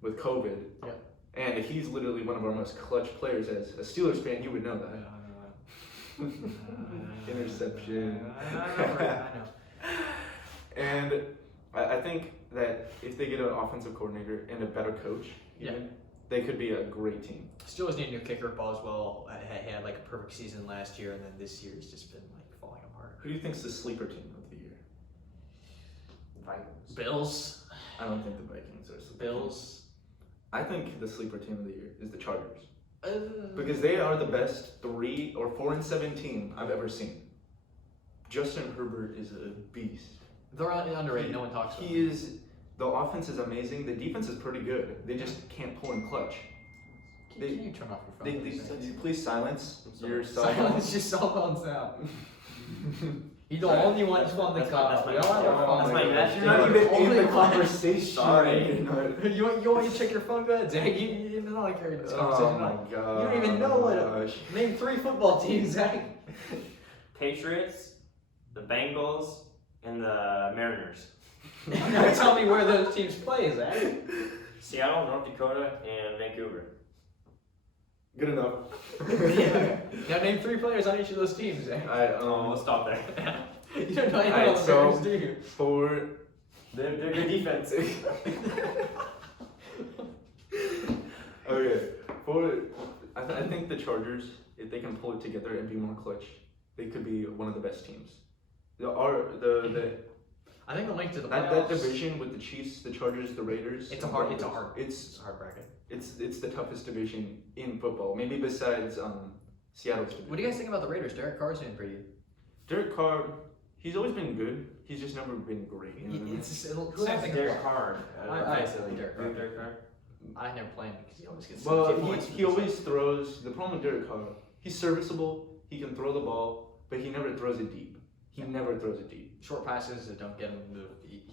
with COVID. Yeah. And he's literally one of our most clutch players. As a Steelers fan, you would know that. Interception. I know. And I think that if they get an offensive coordinator and a better coach, they could be a great team. Steelers need a new kicker. Boswell had like a perfect season last year, and then this year has just been like falling apart. Who do you think's the sleeper team of the year? Vikings. Bills. I don't think the Vikings are sleeper. Bills. I think the sleeper team of the year is the Chargers. Because they are the best 3 or 4-7 team I've ever seen. Justin Herbert is a beast. They're underrated. No one talks about them. The offense is amazing. The defense is pretty good. They just can't pull in clutch. Can you turn off your phone? Please silence your cell phone. Silence your cell phones now. You don't only want to on the call. That's my You're not even in the conversation. Sorry. You want me to check your phone? Go ahead, Zach. You're not like carrying this conversation. Oh my god. You don't even know what. Name 3 football teams, Zach. Patriots, the Bengals, and the Mariners. Now tell me where those teams play, Zach. Seattle, North Dakota, and Vancouver. Good enough. Yeah. Now name 3 players on each of those teams, Zach. We'll stop there. You don't know anything about the Mariners, do you? For they're good defense. Okay. I think the Chargers, if they can pull it together and be more clutch, they could be one of the best teams. I think the link to the that playoffs. division with the Chiefs, the Chargers, the Raiders. It's a hard bracket. It's the toughest division in football, maybe besides Seattle's division. What do you guys think about the Raiders? Derek Carr's doing pretty good. Derek Carr, he's always been good. He's just never been great. You know what I mean? Same thing. Derek Carr. I say Derek Carr. Derek Carr. I never play him because he always gets. Well, he always throws. The problem with Derek Carr, he's serviceable. He can throw the ball, but he never throws it deep. He never throws it deep. Short passes that don't get him the.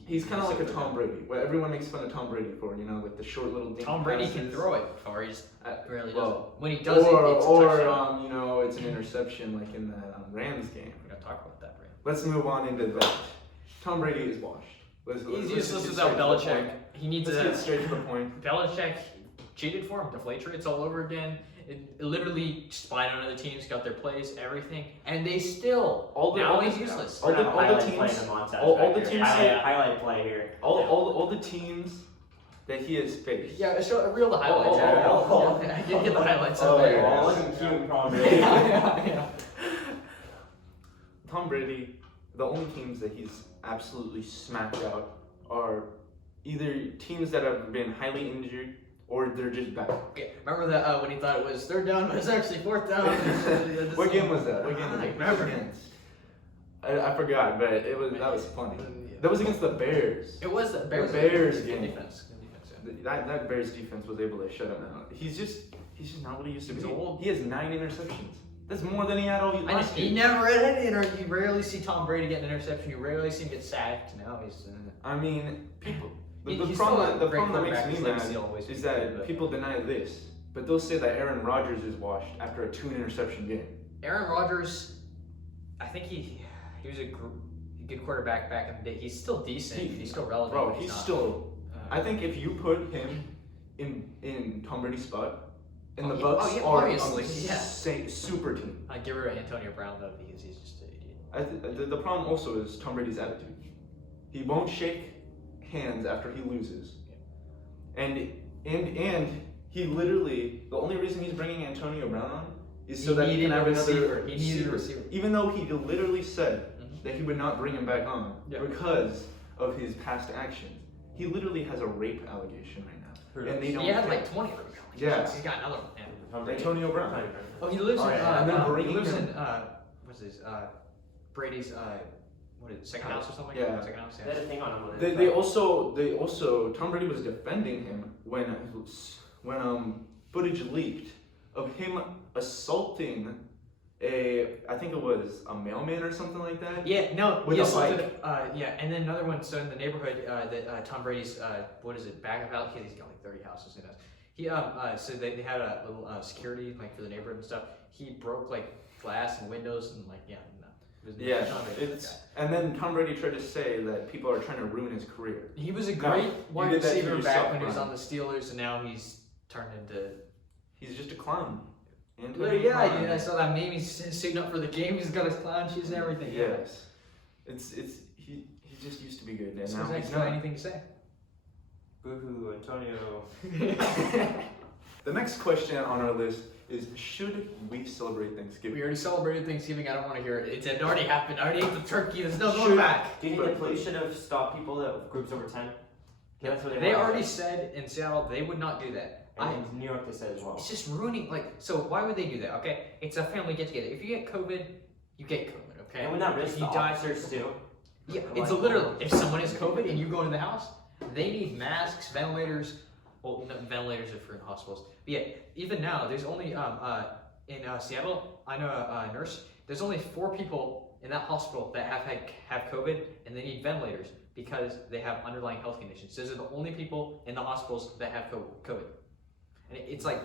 He's kind of like a Tom Brady. What everyone makes fun of Tom Brady for, like the short little dink Tom Brady passes. can throw it, or he just rarely does it. When he does it, it's a touchdown. It's an interception like in that Rams game. We're gonna talk about that, Brandon. Let's move on into that. Tom Brady is washed. He's useless without Belichick. He needs Let's get straight to the point. Belichick cheated for him. Deflatrates all over again. It literally spied on other teams, got their plays, everything, and they still he's useless. All the teams highlight play here. All the teams that he has faced. Yeah, reel the highlights out. I can get the highlights out there. Yeah. Tom Brady, the only teams that he's absolutely smacked out are either teams that have been highly injured or they're just bad. Yeah, remember that when he thought it was 3rd down, but it's actually 4th down. What game was that? What game was it? Remember? I forgot, but that was funny. That was against the Bears. It was the Bears. The Bears game. game. Good defense. That Bears defense was able to shut him out. He's just not what he used to be. He's old. He has 9 interceptions. That's more than he had all last year. He never had any interception. You rarely see Tom Brady get an interception. You rarely see him get sacked. Now he's. I mean, people. The He's problem that makes me mad is is that people deny this, but they'll say that Aaron Rodgers is washed after a 2-interception game. Aaron Rodgers, I think he was a good quarterback back in the day. He's still decent. He's still relevant. Bro, he's still I think if you put him in Tom Brady's spot, and the yeah. Bucks Oh, yeah, are obviously, yeah. super team. I get rid of Antonio Brown though because he's just an idiot. The problem also is Tom Brady's attitude. He won't shake hands after he loses, and he literally, the only reason he's bringing Antonio Brown on is so that he can have another He needed a receiver. Even though he literally said that he would not bring him back on because of his past actions. He literally has a rape allegation right now, and they don't. He had like 20 of them. Yeah. He's got another one. Yeah. Antonio Brown. Oh, he lives in. and then he bringing lives him- in. What's his? Brady's. What is it? Second house or something? Yeah. Second house. They had a thing on him. They also Tom Brady was defending him when footage leaked of him assaulting I think it was a mailman or something like that. Yeah, no, With he a assaulted, yeah, and then another one, so in the neighborhood, that Tom Brady's, what is it, back of house, he's got like 30 houses in it. So they had a little security, like for the neighborhood and stuff. He broke like glass and windows and like, yeah, no. Yeah, and then Tom Brady tried to say that people are trying to ruin his career. He was a great wide did that to receiver yourself, back when he was Brian. on the Steelers, and now he's turned into... He's just a clown. Yeah, I saw that meme. He's suiting up for the game. He's got his clown shoes and everything. Yes, he just used to be good, and So now Zach, he's you got not. anything to say? Boo-hoo, Antonio. The next question on our list is: should we celebrate Thanksgiving? We already celebrated Thanksgiving. I don't want to hear it. It already happened. I already ate the turkey. There's no going Should- back. Do you think the police should have stopped people that groups over 10? That's what They wanted. already said in Seattle they would not do that. And in New York they said as well. It's just ruining, like, so why would they do that, okay? It's a family get-together. If you get COVID, you get COVID, okay? And would that risk If the you die, officers too? Yeah, it's a literal, if someone has COVID and you go into the house, they need masks, ventilators. Well, no, ventilators are for in hospitals. But yeah, even now, there's only, in Seattle, I know a nurse, there's only 4 people in that hospital that have COVID and they need ventilators because they have underlying health conditions. Those are the only people in the hospitals that have COVID. And it's like,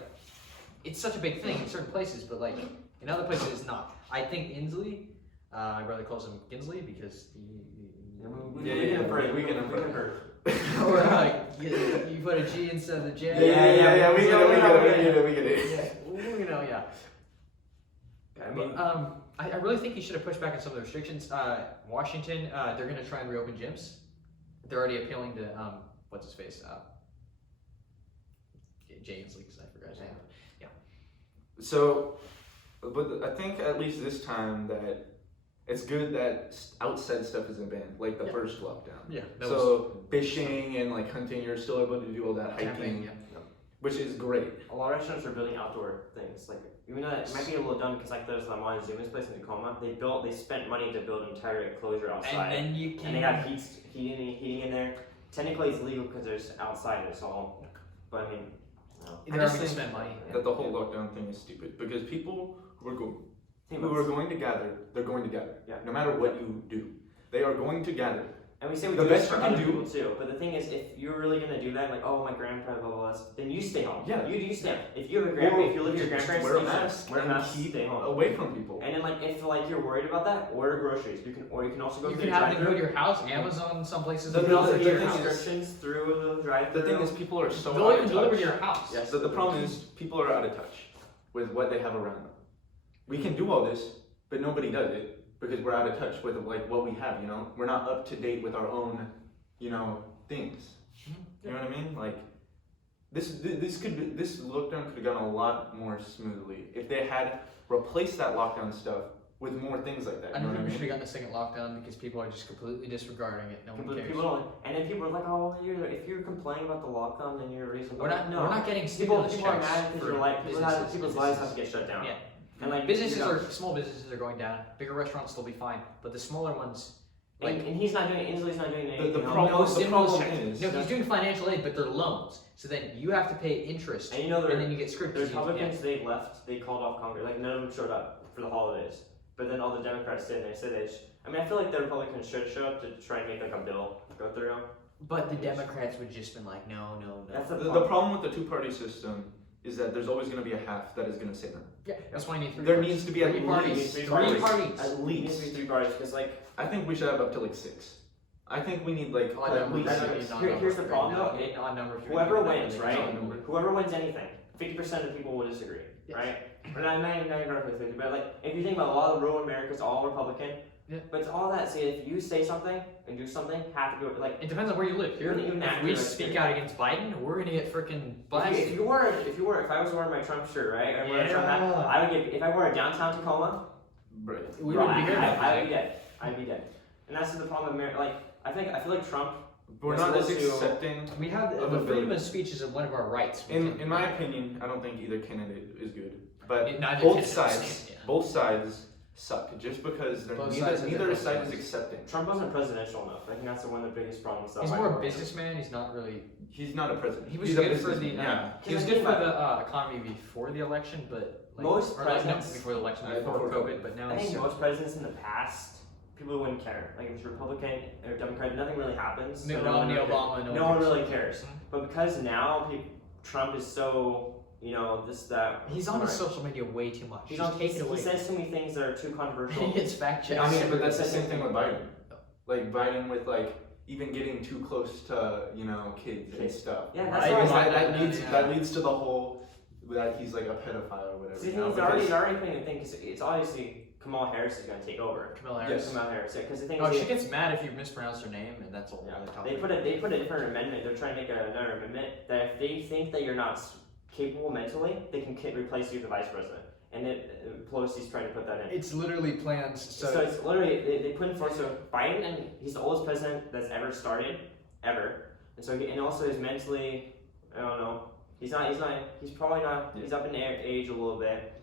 it's such a big thing in certain places, but like, in other places it's not. I think Inslee, my brother calls him Ginsley because we can infer. or you put a G instead of the J. Yeah, we get it. Yeah, you know, yeah. I mean, I really think he should have pushed back on some of the restrictions. Washington, they're going to try and reopen gyms. They're already appealing to, what's his face? Jay Inslee, because I forgot his name. Yeah. So, but I think at least this time that it's good that outside stuff isn't banned, like the first lockdown. Yeah. So fishing and like hunting, you're still able to do all that hiking, which is great. a lot of restaurants are building outdoor things. Like, even though it might be a little dumb because like there's the Montezuma's place in Tacoma, they spent money to build an entire enclosure outside. And then you can. And they have heating in there. Technically it's legal because there's outside it's all. But I mean, no. They're already going to spend money. That the whole lockdown thing is stupid because people who are Think who about are going to gather, they're going to gather. Yeah. No matter what you do, they are going to gather. And we say we The do this best for you can other do- people too. But the thing is, if you're really gonna do that, like, oh, my grandpa, blah blah blah, then you stay home. Yeah. You stay home. If you have a grandpa, if you live with your Just grandparents, wear a stay home. mask Wear a and mask, keep stay home. away from people. And then like if like you're worried about that, order groceries. You can also go You through can the have it go to drive-thru. your house. Amazon, some places. The- will the- deliver the to your thing house. is- Prescriptions through the drive-thru. The thing is, people are so They'll out even of deliver touch. to your house. Yes. So the problem is, people are out of touch with what they have around them. We can do all this, but nobody does it because we're out of touch with like what we have. You know, we're not up to date with our own, you know, things. You know what I mean? Like this lockdown could have gone a lot more smoothly if they had replaced that lockdown stuff with more things like that. I You don't know think we what I should mean? have gotten the second lockdown because people are just completely disregarding it. No one cares. People don't, and then people are like, oh, if you're complaining about the lockdown, then you're reasonable. We're not getting People stimulus are checks mad because for your life, businesses. people's lives have to get shut down. Yeah. And like Small businesses are going down. Bigger restaurants will be fine, but the smaller ones, like and he's not doing. Inslee's not doing anything. The else. problem- no stimulus problem checks. is- No, he's doing financial aid, but they're loans. So then you have to pay interest, And you know and then you get screwed. the 'cause you- Republicans, they left. They called off Congress. Like none of them showed up for the holidays. But then all the Democrats did. And they said I mean, I feel like the Republicans should show up to try and make like a bill go through. But the Democrats would just been like, no. That's The problem with the two-party system is that there's always going to be a half that is going to say no. Yeah, that's why I need 3 There parties. needs to be at Three parties. least Three three parties. At It needs to be least. 3 parties because like I think we should have up to like 6. I think we need like Odd at numbers. least Here's the problem though. Odd numbers. Whoever wins, Odd right? numbers. Whoever wins anything, 50% of people will disagree, Yes. right? But not exactly 50, but like if you think about a lot of rural America's all Republican. Yeah. But it's all that. See, if you say something and do something, have to do it. Like It depends on where you live. Here, Even if after we the speak experience. out against Biden, we're gonna get freaking blasted. if I was wearing my Trump shirt, right? Or wearing a Trump hat, I would get. If I wore a downtown Tacoma, Right. We wouldn't be here. I'd be dead. I'd be dead. And that's the problem. America. Like I feel like Trump. We're is not as supposed to- accepting. We have Of the a freedom bill. of speech is one of our rights. We In can- my opinion, I don't think either candidate is good. But Neither both candidate sides, is, yeah. both sides suck just because they're Both neither sides have neither their side is problems. accepting. Trump wasn't presidential enough. I think that's one of the biggest problems. He's more a businessman. He's not really. He's not a president. He was He's a good for the. businessman, yeah. He was good for the economy before the election, but like, Most or like, no, presidents- before the election, Before before COVID. COVID, but now I he's. think most presidents in the past, people wouldn't care. Like if it's Republican or Democrat, nothing really happens. Mitt so no one Romney, really Obama, cares. no No one one cares. really cares. Mhm. But because now Trump is so, this, that. He's on his smart. social media way too much. He's Just on, take it away. he says too many things that are too controversial. He gets fact checked. I mean, but that's the same thing with Biden. Like Biden with like even getting too close to kids and stuff. Yeah, that's Right. why Because he's that leads to the whole that he's like a pedophile or whatever. See, you know, he's already putting a thing. Cause it's obviously Kamala Harris is going to take over. Kamala Harris. Yes. Kamala Harris, because the thing Oh, is, she gets mad if you mispronounce her name, and that's all. yeah, the they put a different amendment. They're trying to make another amendment that if they think that you're not capable mentally, they can replace you with the vice president. And Pelosi's trying to put that in. It's literally plans. So it's literally they put in force. So Biden, and he's the oldest president that's ever started, ever. And so and also is mentally, I don't know. He's probably not. He's up in age a little bit.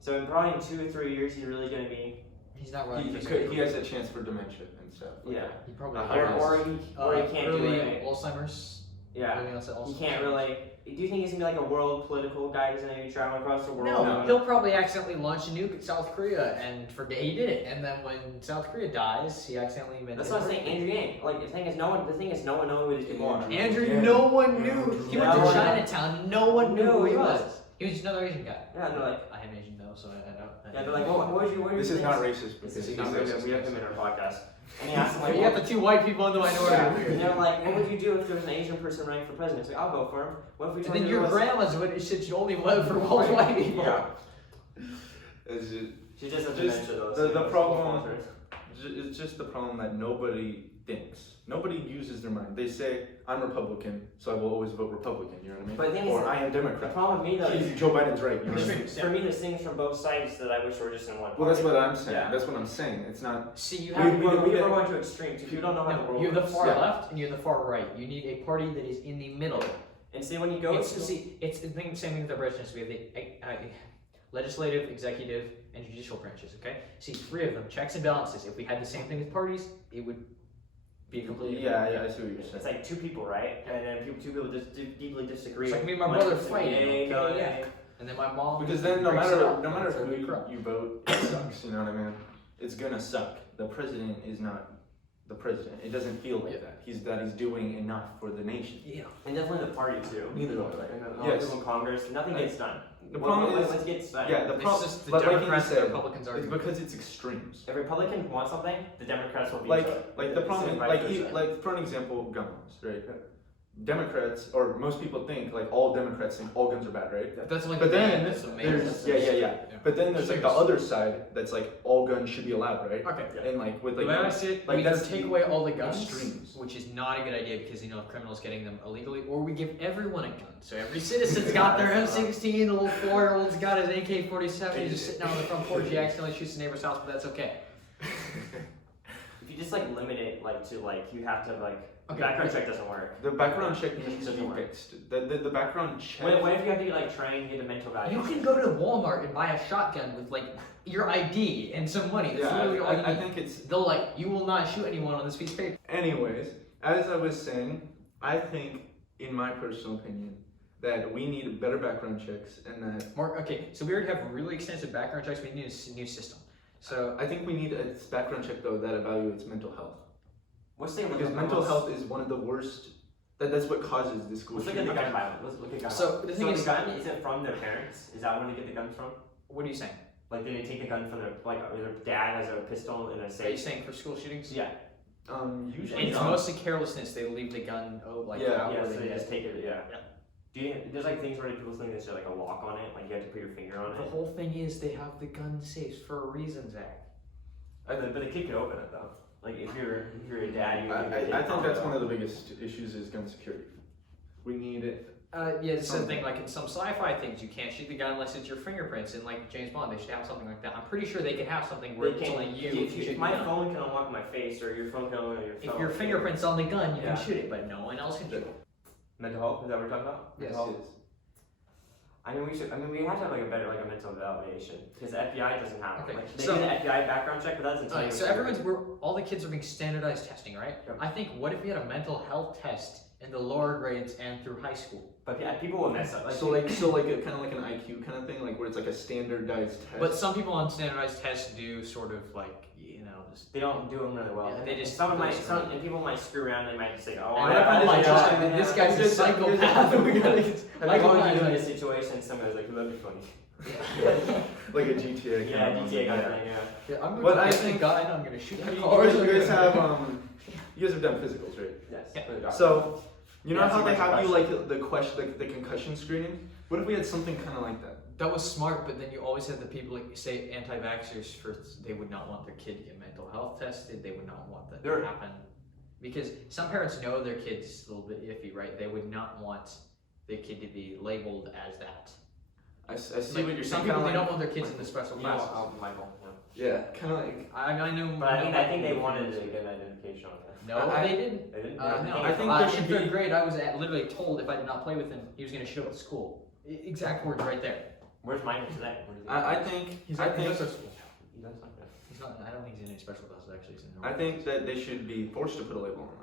So in probably in 2 or 3 years, he's really gonna be. He's not running. he has a chance for dementia and stuff. like Yeah. that. He probably Or he can't do early it. Alzheimer's. Yeah. Early onset He Alzheimer's. can't really. Do you think he's gonna be like a world political guy? He's gonna be traveling across the world. No, he'll probably accidentally launch a nuke at South Korea and forget he did it. And then when South Korea dies, he accidentally invented. That's what I'm saying. Andrew Yang. Like the thing is, no one knew who these people are. Andrew, Yeah. no one knew. He went to No one- Chinatown. No one knew who he was. He was just another Asian guy. Yeah, they're like, I am Asian though, so I don't. yeah, they're like, what would you? This is not racist. This Because is not racist. We have him in our podcast. And he asked him like, You have the two white people in the minority. and they're like, what would you do if there was an Asian person running for president? It's like, I'll go for him. What if we And told then you your there was- grandma's what shit you only vote for all white people. Yeah. It's just, She just has Just dementia though. the so it's problem- falters. it's just the problem that nobody thinks. Nobody uses their mind. They say, I'm Republican, so I will always vote Republican, you know what I mean? But the thing is, or I am The Democrat. problem with me though is, Joe Biden's right, you know what I mean? Extremes, for me, there's things from both sides that I wish were just in one. Well, that's party. what I'm saying. Yeah. That's what I'm saying. It's not. See, you We- have we- We never want to extremes. If you don't know how the no, world you're the works. far Yeah. left and you're the far right. You need a party that is in the middle. And see when you go It's to it's the thing, same thing with the presidents. We have the legislative, executive, and judicial branches. Okay, see, 3 of them, checks and balances. If we had the same thing with parties, it would be completely. Yeah, I see what you're it's saying. like 2 people, right? And then two people just deeply disagree. It's like me and my One brother person, fighting, yay, no, okay, yeah. yay. And then my mom. Because then no breaks matter it up. no matter So we who corrupt. you vote, it sucks. You know what I mean? It's gonna suck. The president is not the president. It doesn't feel like that. He's doing enough for the nation. Yeah. And definitely the party too. Neither of them. Like, Yes. people in Congress, nothing gets done. The problem is, let's get done. yeah, the It's problem. just the But like you Democrats and said, Republicans are. it's because it's extremes. If Republicans want something, the Democrats will be Like the problem, like like for an example, gun laws, right? Democrats or most people think like all Democrats think all guns are bad, right? That's like. But then that's amazing. there's yeah. But then there's like the other side that's like all guns should be allowed, right? Okay. And like with The like way I see it, like we either that's take away all the guns, extremes. which is not a good idea because you know criminals getting them illegally, or we give everyone a gun. So every citizen's got their M16, the little 4-year-old's got his AK-47, he's just sitting out on the front porch, he accidentally shoots the neighbor's house, but that's okay. if you just like limit it like to like you have to like Okay. background check doesn't work. The background check needs to Doesn't be work. fixed. The background check. What if you have to like try and get a mental value? You can go to Walmart and buy a shotgun with like your ID and some money. That's Yeah, literally all you I need. think it's. They'll like, you will not shoot anyone on this piece of paper. Anyways, as I was saying, I think, in my personal opinion, that we need better background checks, and that Mark, okay, so we already have really extensive background checks. We need a new system. So I think we need a background check though that evaluates mental health. What's the Because mental health is one of the worst. That's what causes the school Let's look at shooting. the gun violence. Let's look at gun So, violence. the thing so is- the gun is it from their parents? Is that where they get the guns from? what are you saying? Like did they take the gun from their like their dad has a pistol in a Are you safe? saying for school shootings? Yeah. Usually It's mostly carelessness. They leave the gun out where so they they get. just take it. Yeah. Yeah. Do you? There's like things where people think there's like a lock on it, like you have to put your finger on The it. whole thing is they have the gun safes for a reason, Zach. But the kid can open it though. Like if you're a dad, I think that's one of the biggest issues is gun security. We need it. It's the thing. Like in some sci-fi things, you can't shoot the gun unless it's your fingerprints. And like James Bond, they should have something like that. I'm pretty sure they can have something where it's only you. If my phone can unlock my face, or your phone can unlock your phone. If your fingerprint's on the gun, you can shoot it, but no one else can shoot it. Mental health, is that what we're talking about? Yes. Mental health. We have to have like a better mental validation because the FBI doesn't have it. Okay, Like, they so- do the FBI background check, but that doesn't tell you. So all the kids are being standardized testing, right? Yep. I think what if we had a mental health test in the lower grades and through high school? But yeah, people will mess up. So like a kind of like an IQ kind of thing, like where it's like a standardized test. But some people on standardized tests do sort of like, just they don't do them really well. Yeah, they just- and people might screw around. They might just say, "Oh, And what if I like, just interesting that this guy's a psychopath? We gotta get like going into a situation, somebody's like, "That'd be funny." like a GTA. Yeah, GTA kind of thing. Yeah. Yeah, I'm But gonna I get think- the guy and I'm gonna shoot You the guys, car. you guys have done physicals, right? Yes. Yeah. So you know Yeah, how so they much have you question. like the concussion screening? What if we had something kind of like that? That was smart, but then you always had the people like say anti-vaxxers first. They would not want their kid to get mental health tested. They would not want that to happen because some parents know their kid's a little bit iffy, right? They would not want their kid to be labeled as that. I see Like, what you're some saying. people Kinda they don't like, want their kids in the special classes. Michael. yeah, kind of like. I know. But I think they wanted to get an identification on that. No, they didn't. They didn't. No, I think there should in third be- grade, I was literally told if I did not play with him, he was going to show up at school. Exact words right there. Where's Michael today? I think. He's I at think. school. He does like that. He's not. I don't think he's in any special classes. Actually, he's in. I think that they should be forced to put a label on that.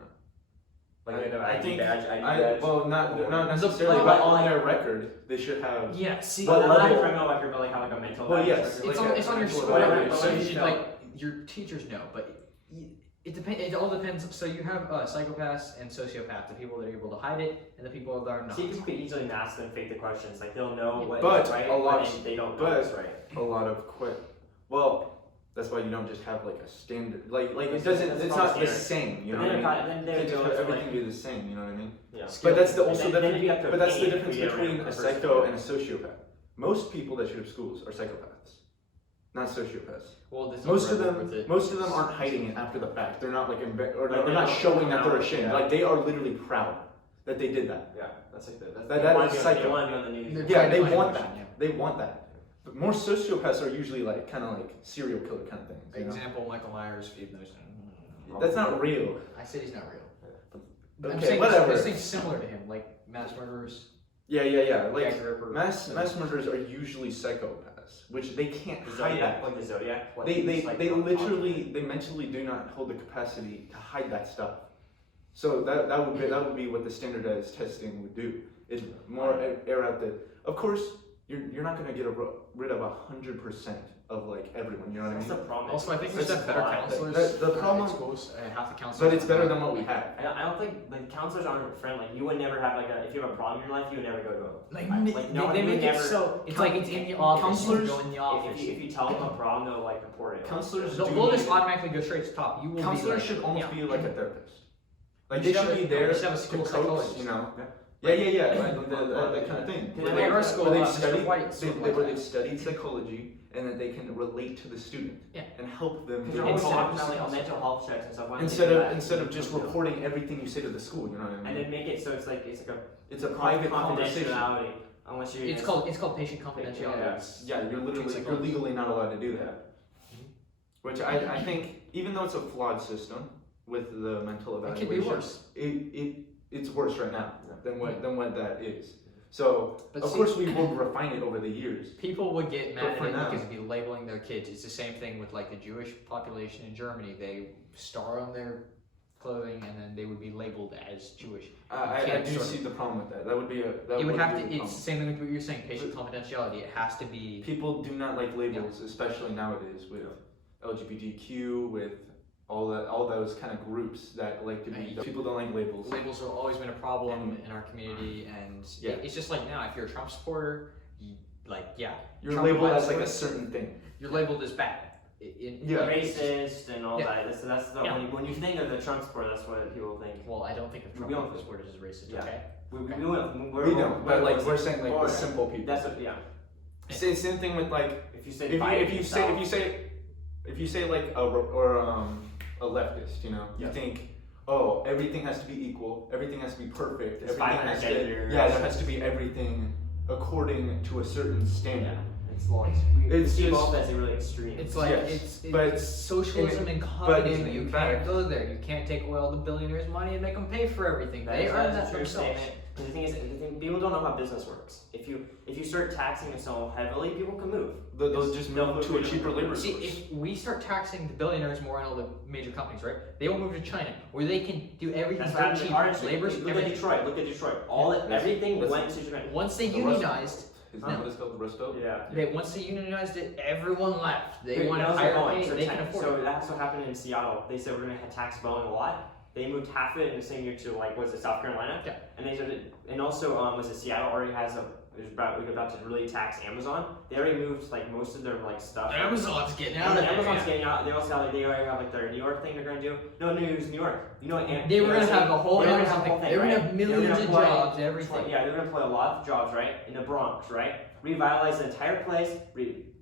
I think. badge. Well, not necessarily, But but on their record, they should have. Yeah. See. But not level- a criminal record, but like have like a mental. Well, badge yes. record. It's like on, a- it's on your like school whatever, record, so so you you should know. like your teachers know, but it depends. It all depends. So you have psychopaths and sociopaths, the people that are able to hide it, and the people that are not. See, people could easily mask and fake the questions. Like they'll know what But is right, a lot- and they don't know but- what's right. A lot of Well, that's why you don't just have like a standard. Like it That's- doesn't. that's It's not not the standard. same. You know But what I mean? then You they can't just go have to everything like, be the same. You know what I mean? yeah. But that's the And also then the you have to but that's the pay difference to get between around a the person. psycho and a sociopath. Most people that shoot up schools are psychopaths, not sociopaths. Well, there's Most of no record with them, it. most of them aren't hiding it after the fact. They're not like or Like, they're not they showing don't that they're come out, ashamed. yeah. Like they are literally proud that they did that. Yeah, that's like That they want is to psycho. They want to be on the news. They're Yeah, trying to they find want emotion, that. yeah. They want that. But more sociopaths are usually like kind of like serial killer kind of things. You know? Example: Michael Myers, Steve Notion. That's not real. I said he's not real. I'm Okay, saying whatever. There's things similar to him, like mass murderers, Yeah. Like Jack the Ripper. mass murders are usually psychopaths, which they can't The hide Zodiac, that. like the Zodiac. What, They he's like literally they mentally do not hold the capacity to hide that stuff. So that would be what the standardized testing would do. It more air out the. Of course, you're not gonna get rid of 100% of like everyone. You know what I That's mean? the problem. Also, I think we It's should have better flawed. counselors. The problem- at schools, half the counselors. But it's better than what we have. I don't think like counselors aren't friendly. You would never have like if you have a problem in your life, you would never go to a Like, no, they you make never, it so it's like it's in the office. Counselors- You go in the office. if you tell them a problem, they'll like report it. Counselors They'll do we'll need- just automatically go straight to top. You will Counselors be should almost yeah. be like a therapist. Like You they should should have be a- there you should have a to school coach, psychologist. you know. Yeah, like that kind of thing. Like in our school, Where they've Mr. studied, White, sort of like where that. they've studied psychology and that they can relate to the student Yeah. and help them Because do you're it. always Instead of talking just about like mental health checks and stuff. Why don't they instead do of that? instead of just reporting everything you say to the school. You know what I And mean? then make it so it's like a It's a private conversation. confidentiality. Unless you're It's called patient confidentiality. Yeah, you're legally not allowed to do that. Which I think, even though it's a flawed system with the mental It evaluation, could be worse. It's worse right now than what that is. So But of see- course we will refine it over the years. People would get But mad for at it now- because it'd be labeling their kids. It's the same thing with like the Jewish population in Germany. They star on their clothing and then they would be labeled as Jewish. I can't do sort of- see the problem with that. That would be a. That It would have be to. a It's the problem. same thing with what you're saying. Patient confidentiality. It has to be. People do not like labels, especially nowadays with LGBTQ, with all those kind of groups that like to be. People don't like labels. Labels have always been a problem in our community, and Yeah. it's just like now. If you're a Trump supporter, You're Trump labeled might as like a support- certain thing. you're labeled as bad. racist and all Yeah. that. So that's the Yeah. when you think of the Trump support, that's what people think. Well, I don't think of Trump We don't- supporters as racist. Yeah. Okay. We We don't, we're saying like the simple people. That's what, yeah. Same thing with like If you say if you say like a leftist, you know, you Yeah. think, oh, everything has to be equal, everything has to be perfect, It's everything 500 has to, genders. yeah, there has to be everything according to a certain standard. It's long. We see both as a really extreme. It's like Yes, it's but socialism and but communism. in You fact- can't go there. You can't take away all the billionaires' money and make them pay for everything. They earn that a true themselves. statement. Because the thing is, people don't know how business works. If you start taxing it so heavily, people can move. They'll just move to a cheaper labor See, source. if we start taxing the billionaires more and all the major companies, right? They will move to China, where they can do everything That's for what cheap. happened in Labor, Look at everything. Detroit. Look at Detroit. Everything went to Japan. Once they The rest- unionized, Isn't that what it's called, Rusto? Yeah. once they unionized it, everyone left. They Wait, wanted that was higher Boeing, pay. so They can afford So it. that's what happened in Seattle. They said we're going to tax Boeing a lot. They moved half of it in the same year to South Carolina? Yeah. And they started, and also Seattle already has we're about to really tax Amazon. They already moved most of their stuff. Amazon's getting out of there. Amazon's getting out. They also have they already have their New York thing they're going to do. No, it was New York. You know, They were going to have the whole They were gonna Amazon have the whole thing. thing, They were going to right? have They were millions gonna of play- jobs, everything. Yeah, they're going to play a lot of jobs, right? In the Bronx, right? Revitalize the entire place,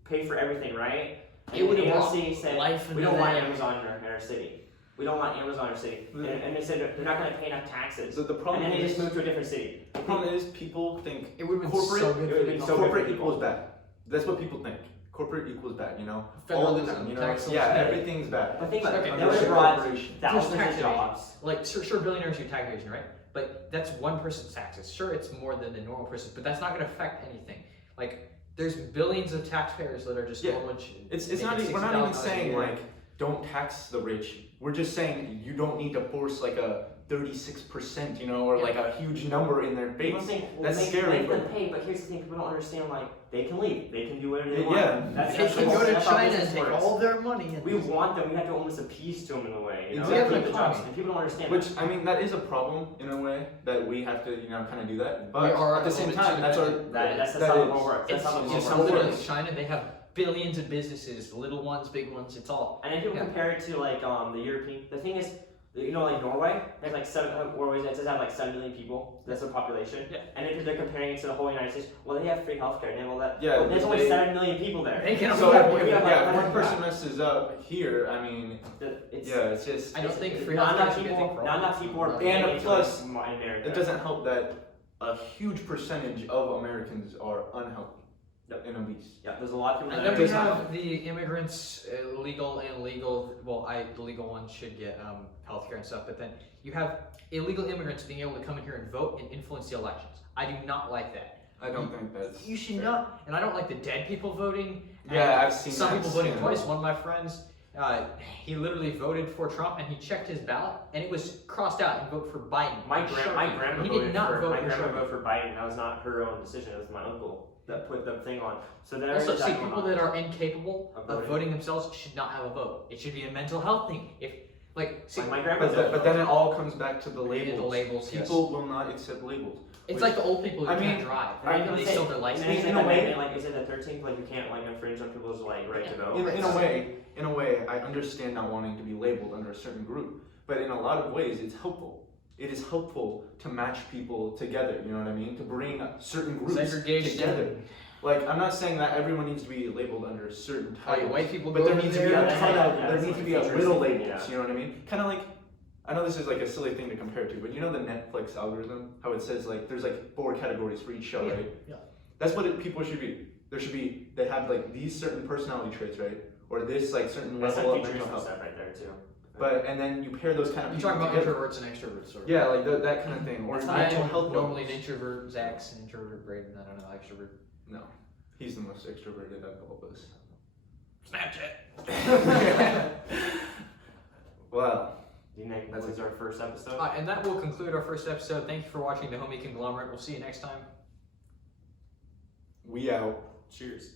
pay for everything, right? It would have AMC brought said, life we into don't want that. Amazon in our city. We don't want Amazon in our city. And they said they're not going to pay enough taxes. So the And problem then they is, just moved to a different city. the problem is people think It would have been corporate, so good it for would've the been so economy. good. corporate equals bad. That's what people think. Corporate equals bad, you know? Federal All the time, you know? tax Yeah, laws. everything's bad. But think about Okay, it. that That would was have a brought corporation. thousands tax of evasion. jobs. Like, sure, billionaires do tax evasion, right? But that's one person's taxes. Sure, it's more than the normal person, but that's not going to affect anything. Like, there's billions of taxpayers that are just Yeah. going. It's not even, we're not even saying don't tax the rich. We're just saying you don't need to force a 36%, you know, or a huge number in their People face. think, That's make scary, them but- pay, but here's the thing, people don't understand, they can leave, they can do whatever they Yeah, want. yeah. That's They can how- go to that's how China and business take works. all their money. And We want them, we have to almost appease to them in a way, you know? Exactly. We have to keep the jobs, Economy. and people don't understand Which, that. I mean, that is a problem in a way that we have to, kind of do that. We But are at the a same little bit time, too that's our. dependent. That's that how the is- world works, that's It's, how the world it's works. literally China. They have billions of businesses, little ones, big ones. It's all. And if people Yeah. compare it to the European, the thing is, Norway, there's Norway does have 7 million people. That's their population. Yeah. And if they're comparing it to the whole United States, well, they have free healthcare. They have all that. Yeah, Well, there's only they- 7 million people there. They can So afford if, it. if one person messes up here, I mean, It's, it's just. I don't think free not healthcare enough should be a thing people. for Not all. enough people are And paying a into plus, in America. It doesn't help that a huge percentage of Americans are unhealthy and obese. Yeah, there's a lot of people And that then we does not have the immigrants, legal and illegal. Well, the legal ones should get healthcare and stuff, but then you have illegal immigrants being able to come in here and vote and influence the elections. I do not like that. I don't think that's. You should fair. not, and I don't like the dead people voting. and Yeah, I've seen some that people voting too. twice. One of my friends, he literally voted for Trump, and he checked his ballot, and it was crossed out and vote for Biden. My grandma He voted did not for vote my for grandma Trump. voted for Biden. That was not her own decision. It was my uncle that put the thing on. So there Also, is see, that going people on. that are incapable Of of voting. voting themselves should not have a vote. It should be a mental health thing. If, see, My grandma did. But then it all comes back to the Yeah, labels. the labels, yes. People will not accept labels. it's Which- like the old people who I can't mean, drive. I Right? can They say- still their And license. then is it In the a way- amendment, is it the 13th, you can't infringe on people's right to vote? In a way, I understand not wanting to be labeled under a certain group, but in a lot of ways, it's helpful. It is helpful to match people together. You know what I mean? To bring certain groups Segregation. together. I'm not saying that everyone needs to be labeled under certain Oh, yeah, titles, white people but go there over needs to be there, a that's ton like- of, yeah, there that's needs to like be a interesting, little labels. yeah. You know what I mean? Kind of like. I know this is a silly thing to compare to, but you know the Netflix algorithm, how it says there's 4 categories for each show, Yeah, right? yeah. That's what people should be. There should be they have these certain personality traits, right? Or this certain That's level like of mental futuristic health. stuff right there too. But and then you pair those kind of You're people talking about together. introverts and extroverts, sort of. Yeah, that kind of thing. Or That's mental I'm health. normally an levels. introvert, Zack's an introvert, Braydon, I don't know, extrovert. No, he's the most extroverted out of all of us. Snapchat. Well. Do you think That's that was our first episode? And that will conclude our first episode. Thank you for watching the Homie Conglomerate. We'll see you next time. We out. Cheers.